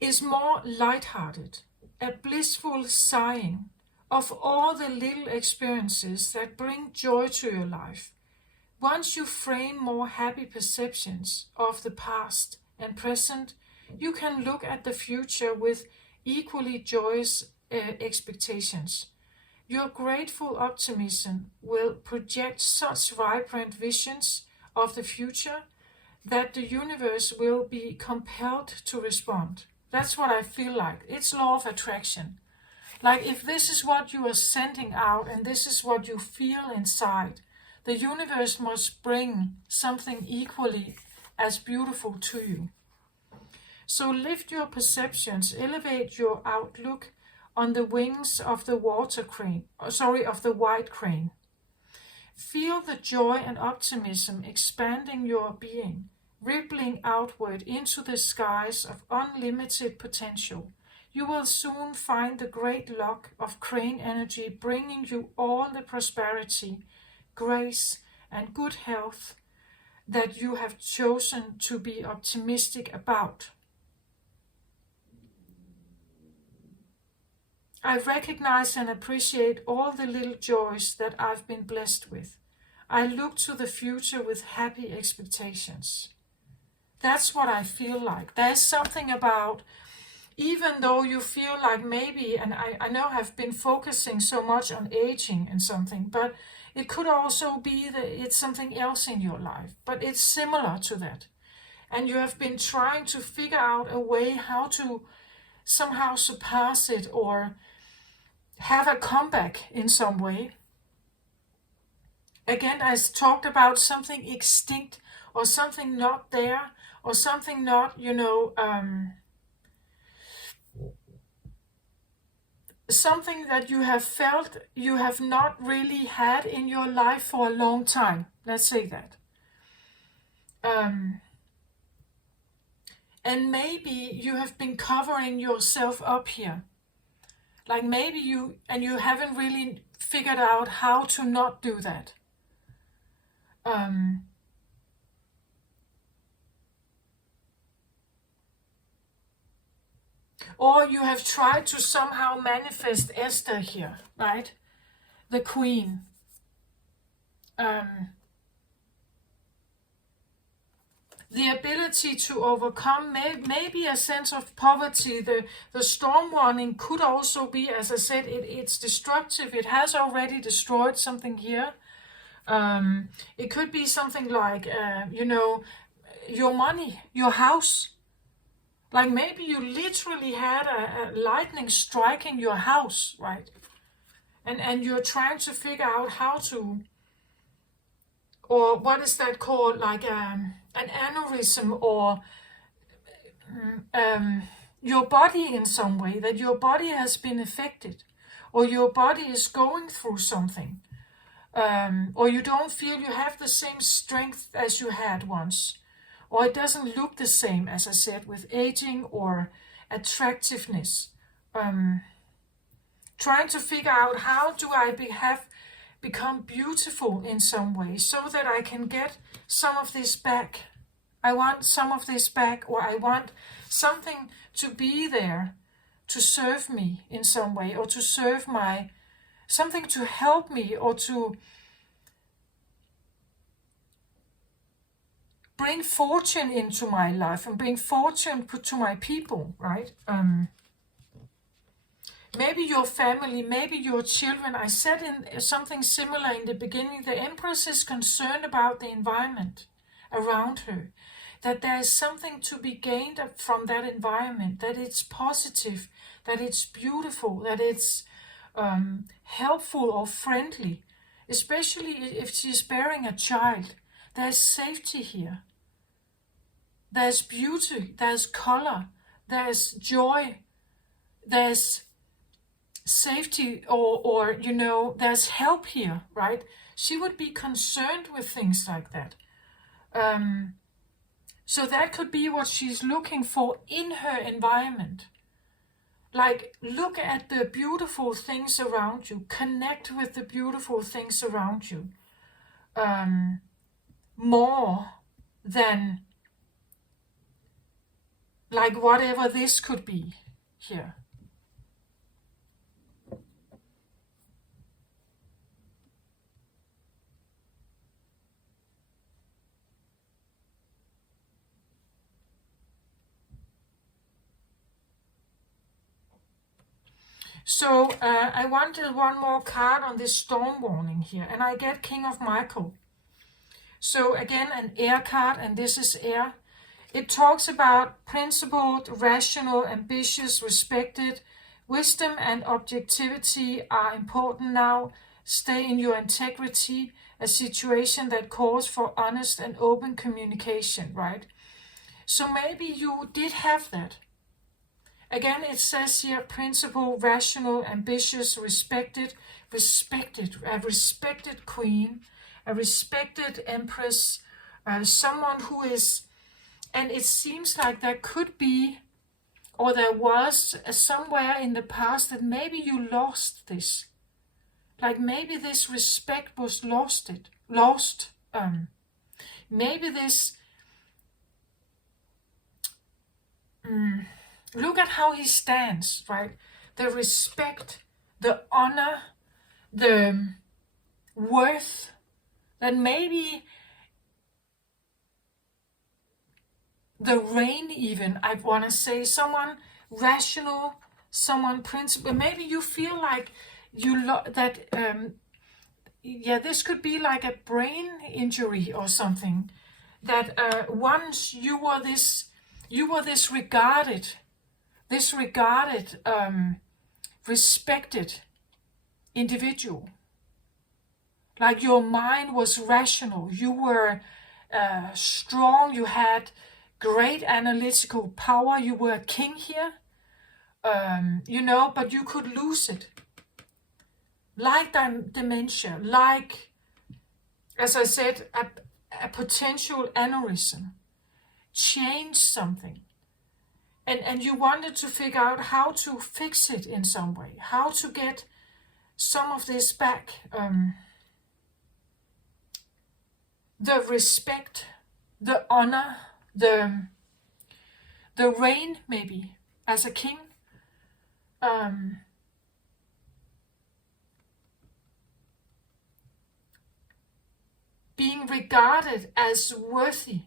is more lighthearted, a blissful sighing of all the little experiences that bring joy to your life. Once you frame more happy perceptions of the past and present, you can look at the future with equally joyous expectations. Your grateful optimism will project such vibrant visions of the future that the universe will be compelled to respond. That's what I feel like. It's law of attraction. Like if this is what you are sending out and this is what you feel inside, the universe must bring something equally as beautiful to you. So lift your perceptions, elevate your outlook on the wings of the white crane. Feel the joy and optimism expanding your being, rippling outward into the skies of unlimited potential. You will soon find the great lock of crane energy bringing you all the prosperity, grace, and good health that you have chosen to be optimistic about. I recognize and appreciate all the little joys that I've been blessed with. I look to the future with happy expectations. That's what I feel like. There's something about, even though you feel like maybe, and I know I've been focusing so much on aging and something, but it could also be that it's something else in your life, but it's similar to that. And you have been trying to figure out a way how to somehow surpass it or have a comeback in some way. Again, I talked about something extinct or something not there or something not, something that you have felt you have not really had in your life for a long time. Let's say that. And maybe you have been covering yourself up here. Like maybe you haven't really figured out how to not do that. Or you have tried to somehow manifest Esther here, right? The queen. The ability to overcome maybe a sense of poverty. The storm warning could also be, as I said, it's destructive. It has already destroyed something here. It could be something like, your money, your house, Like maybe you literally had a lightning striking your house, right? And you're trying to figure out how to, or what is that called, like an aneurysm, or your body in some way, that your body has been affected, or your body is going through something, or you don't feel you have the same strength as you had once, or it doesn't look the same, as I said, with aging or attractiveness. Trying to figure out how do I have become beautiful in some way so that I can get some of this back. I want some of this back, or I want something to be there to serve me in some way, or to serve something to help me, or to bring fortune into my life and bring fortune to my people, right? Maybe your family, maybe your children. I said in something similar in the beginning, the Empress is concerned about the environment around her, that there is something to be gained from that environment, that it's positive, that it's beautiful, that it's helpful or friendly, especially if she's bearing a child. There's safety here. There's beauty, there's color, there's joy, there's safety, or there's help here, right? She would be concerned with things like that. So that could be what she's looking for in her environment. Like, look at the beautiful things around you, connect with the beautiful things around you, more than like whatever this could be here. So I wanted one more card on this storm warning here, and I get King of Michael. So again, an air card, and this is air. It talks about principled, rational, ambitious, respected. Wisdom and objectivity are important now. Stay in your integrity. A situation that calls for honest and open communication, right? So maybe you did have that. Again, it says here, principled, rational, ambitious, respected, a respected queen, a respected empress, someone who is. And it seems like there could be, or there was somewhere in the past that maybe you lost this. Like maybe this respect was lost. Maybe this. Look at how he stands, right? The respect, the honor, the worth, that maybe. The reign, even, I want to say, someone rational, someone principled. Maybe you feel like this could be like a brain injury or something. That once you were this regarded, respected individual. Like your mind was rational, you were strong, you had great analytical power, you were a king here, but you could lose it. Like dementia, like, as I said, a potential aneurysm, change something. And you wanted to figure out how to fix it in some way, how to get some of this back. The respect, the honor, the reign, maybe as a king, being regarded as worthy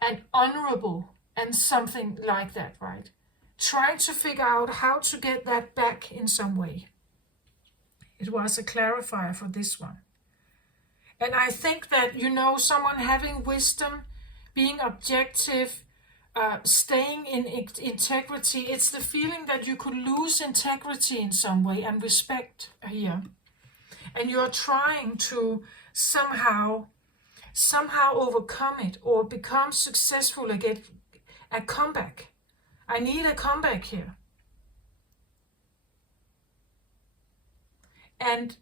and honorable and something like that, right? Trying to figure out how to get that back in some way. It was a clarifier for this one. And I think that, someone having wisdom, being objective, staying in integrity. It's the feeling that you could lose integrity in some way and respect here. And you're trying to somehow overcome it or become successful again. A comeback. I need a comeback here. And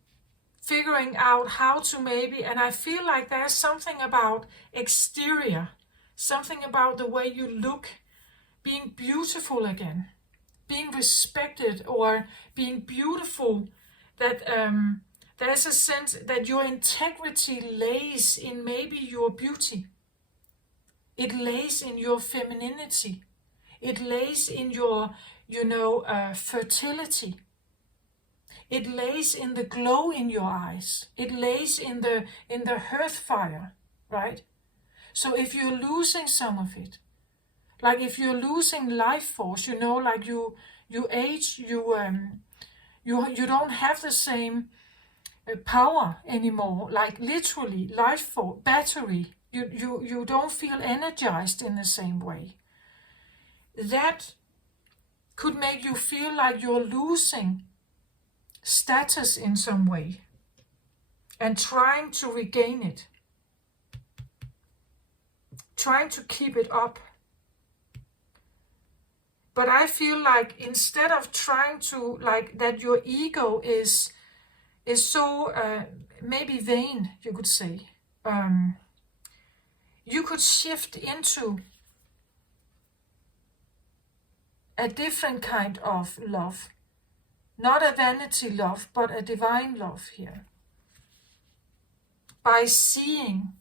figuring out how to maybe, and I feel like there's something about exterior, something about the way you look, being beautiful again, being respected or being beautiful, that there's a sense that your integrity lays in maybe your beauty. It lays in your femininity. It lays in your, fertility. It lays in the glow in your eyes. It lays in the hearth fire, right? So if you're losing some of it, like if you're losing life force, like you age, you don't have the same power anymore. Like literally, life force, battery. You don't feel energized in the same way. That could make you feel like you're losing status in some way and trying to regain it, trying to keep it up. But I feel like instead of trying to, like, that your ego is so maybe vain, you could say, you could shift into a different kind of love. Not a vanity love, but a divine love here. By seeing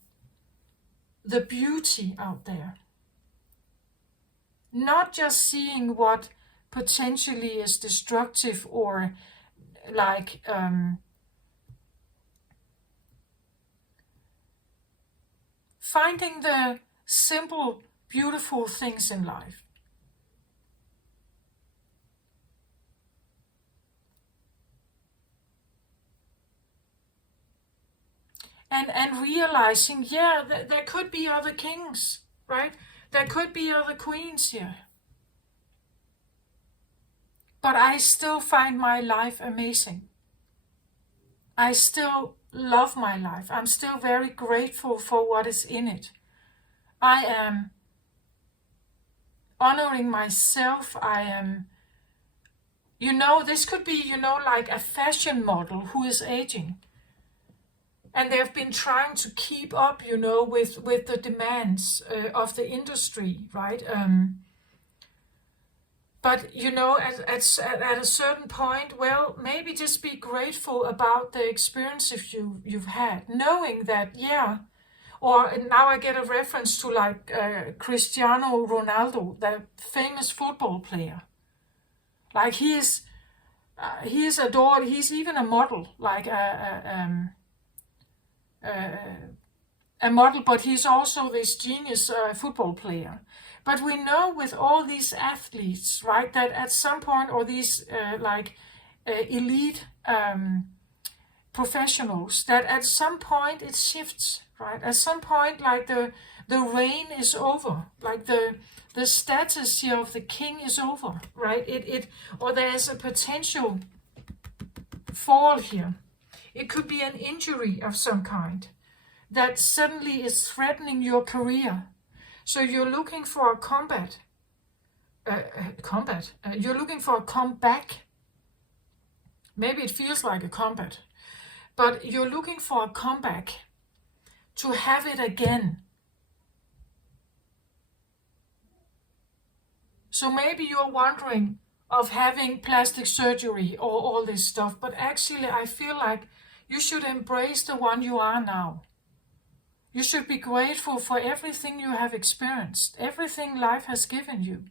the beauty out there. Not just seeing what potentially is destructive or like finding the simple, beautiful things in life. And realizing, there could be other kings, right? There could be other queens here. But I still find my life amazing. I still love my life. I'm still very grateful for what is in it. I am honoring myself. I am, this could be, like a fashion model who is aging. And they've been trying to keep up, with the demands of the industry, right? But, at a certain point, well, maybe just be grateful about the experiences you've had, knowing that, or now I get a reference to like Cristiano Ronaldo, the famous football player. Like he is adored. He's even a model, like a model, but he's also this genius football player. But we know with all these athletes, right, that at some point, or these elite professionals, that at some point it shifts, right? At some point, like the reign is over, like the status here of the king is over, right? Or there's a potential fall here. It could be an injury of some kind that suddenly is threatening your career. So you're looking for a you're looking for a comeback. Maybe it feels like a combat, but you're looking for a comeback to have it again. So maybe you're wondering of having plastic surgery or all this stuff, but actually I feel like you should embrace the one you are now. You should be grateful for everything you have experienced, everything life has given you.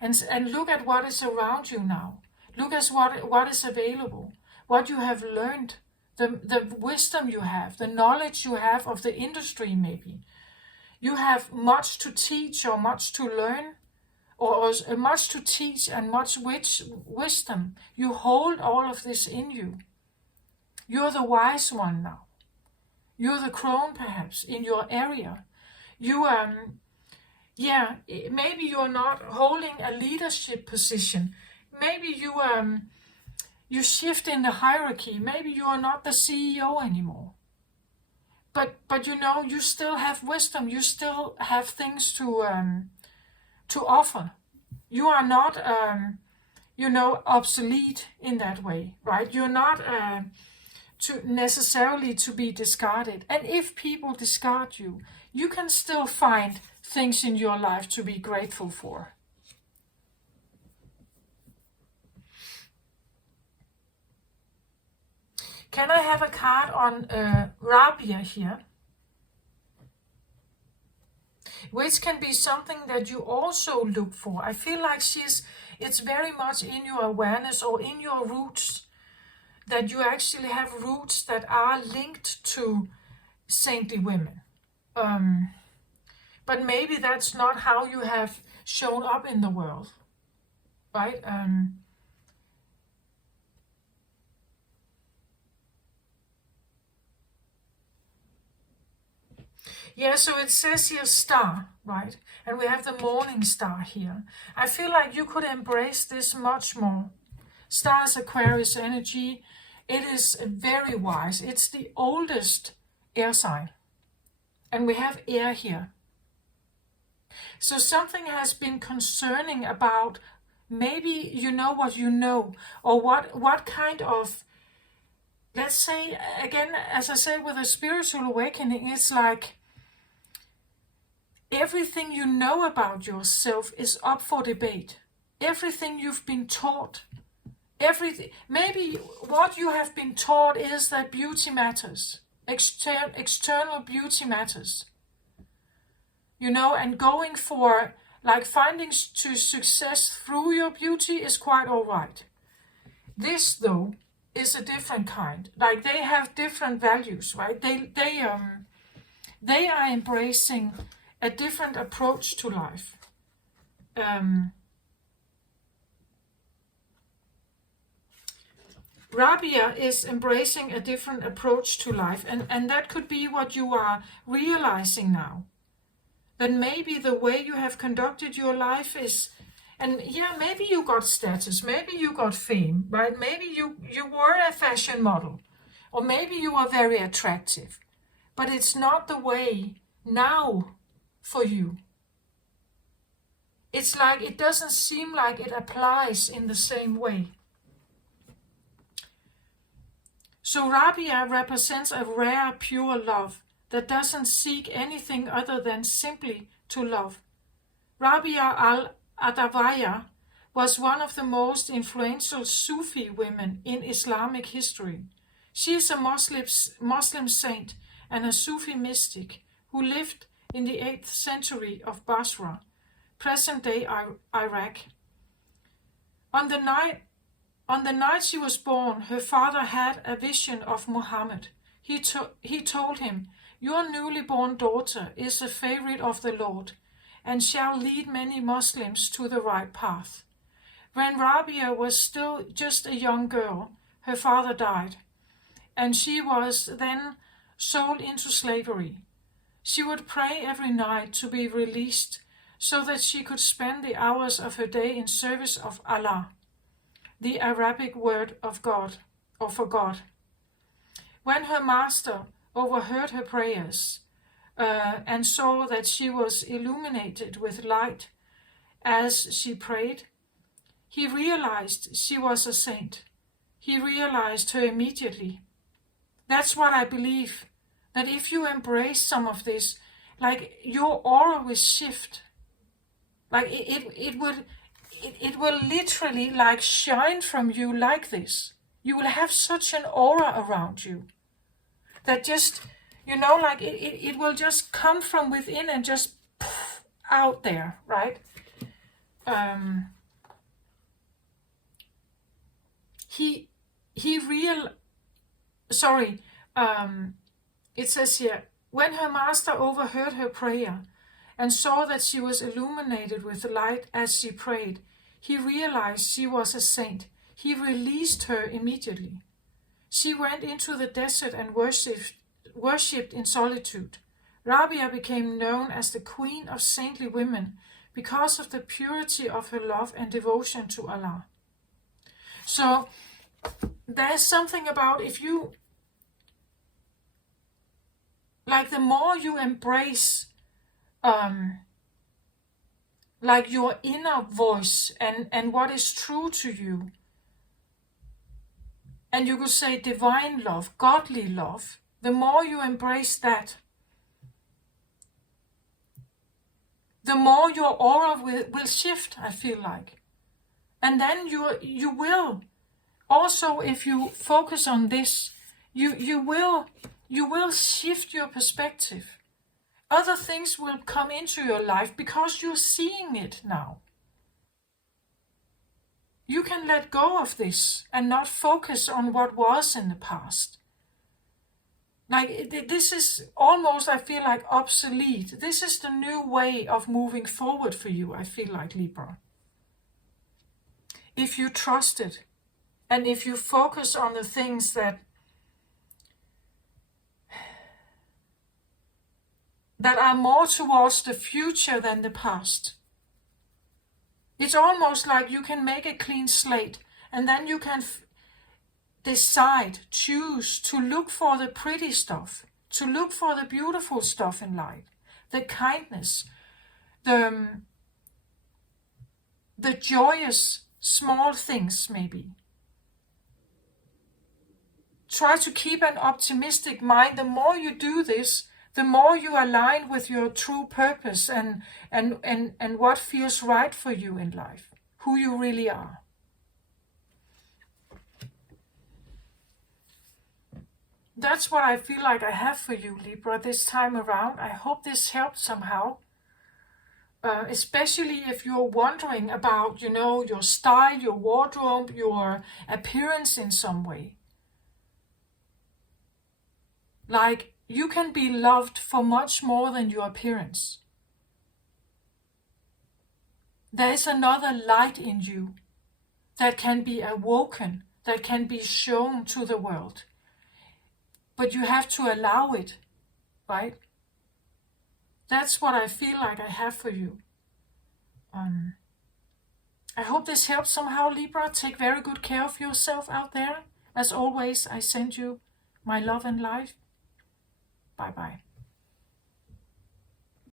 And look at what is around you now. Look at what is available, what you have learned, the wisdom you have, the knowledge you have of the industry maybe. You have much to teach or much to learn, or much to teach and much wisdom. You hold all of this in you. You're the wise one now. You're the crone perhaps in your area. yeah, maybe you're not holding a leadership position. Maybe you shift in the hierarchy. Maybe you are not the CEO anymore. But you know, you still have wisdom. You still have things to offer. You are not you know, obsolete in that way, right? You're not to necessarily to be discarded. And if people discard you, you can still find things in your life to be grateful for. Can I have a card on Rabia here? Which can be something that you also look for. I feel like it's very much in your awareness or in your roots, that you actually have roots that are linked to saintly women. But maybe that's not how you have shown up in the world, right? Yeah, so it says here star, right? And we have the morning star here. I feel like you could embrace this much more. Star is Aquarius energy. It is very wise. It's the oldest air sign. And we have air here. So something has been concerning about, maybe you know what you know, or what kind of, let's say, again, as I said, with a spiritual awakening, it's like everything you know about yourself is up for debate. Everything you've been taught, maybe what you have been taught is that beauty matters, external beauty matters, you know, and going for like finding to success through your beauty is quite all right. This though is a different kind. Like they have different values, right? They are embracing a different approach to life. Rabia is embracing a different approach to life, and that could be what you are realizing now. That maybe the way you have conducted your life is, and yeah, maybe you got status, maybe you got fame, right? Maybe you were a fashion model, or maybe you are very attractive, but it's not the way now for you. It's like it doesn't seem like it applies in the same way. So Rabia represents a rare, pure love that doesn't seek anything other than simply to love. Rabia al-Adawiyya was one of the most influential Sufi women in Islamic history. She is a Muslim saint and a Sufi mystic who lived in the 8th century of Basra, present-day Iraq. On the night she was born, her father had a vision of Muhammad. He told him, "Your newly born daughter is a favorite of the Lord, and shall lead many Muslims to the right path." When Rabia was still just a young girl, her father died, and she was then sold into slavery. She would pray every night to be released so that she could spend the hours of her day in service of Allah, the Arabic word of God, or for God. When her master overheard her prayers and saw that she was illuminated with light as she prayed, he realized she was a saint. He realized her immediately. That's what I believe, that if you embrace some of this, like your aura will shift. Like it will literally like shine from you like this. You will have such an aura around you that just, you know, like it will just come from within and just out there, right? It says here, when her master overheard her prayer and saw that she was illuminated with light as she prayed, he realized she was a saint. He released her immediately. She went into the desert and worshipped in solitude. Rabia became known as the queen of saintly women because of the purity of her love and devotion to Allah. So there's something about if you, like the more you embrace like your inner voice and what is true to you, and you could say divine love, godly love, the more you embrace that, the more your aura will shift, I feel like. And then you will also, if you focus on this, you will shift your perspective. Other things will come into your life because you're seeing it now. You can let go of this and not focus on what was in the past. Like this is almost, I feel like, obsolete. This is the new way of moving forward for you, I feel like, Libra. If you trust it, and if you focus on the things that are more towards the future than the past. It's almost like you can make a clean slate, and then you can decide, choose to look for the pretty stuff, to look for the beautiful stuff in life, the kindness, the joyous small things maybe. Try to keep an optimistic mind. The more you do this, the more you align with your true purpose and what feels right for you in life, who you really are. That's what I feel like I have for you, Libra, this time around. I hope this helped somehow. Especially if you're wondering about, your style, your wardrobe, your appearance in some way. Like, you can be loved for much more than your appearance. There is another light in you that can be awoken, that can be shown to the world. But you have to allow it, right? That's what I feel like I have for you. I hope this helps somehow, Libra. Take very good care of yourself out there. As always, I send you my love and light. Bye-bye.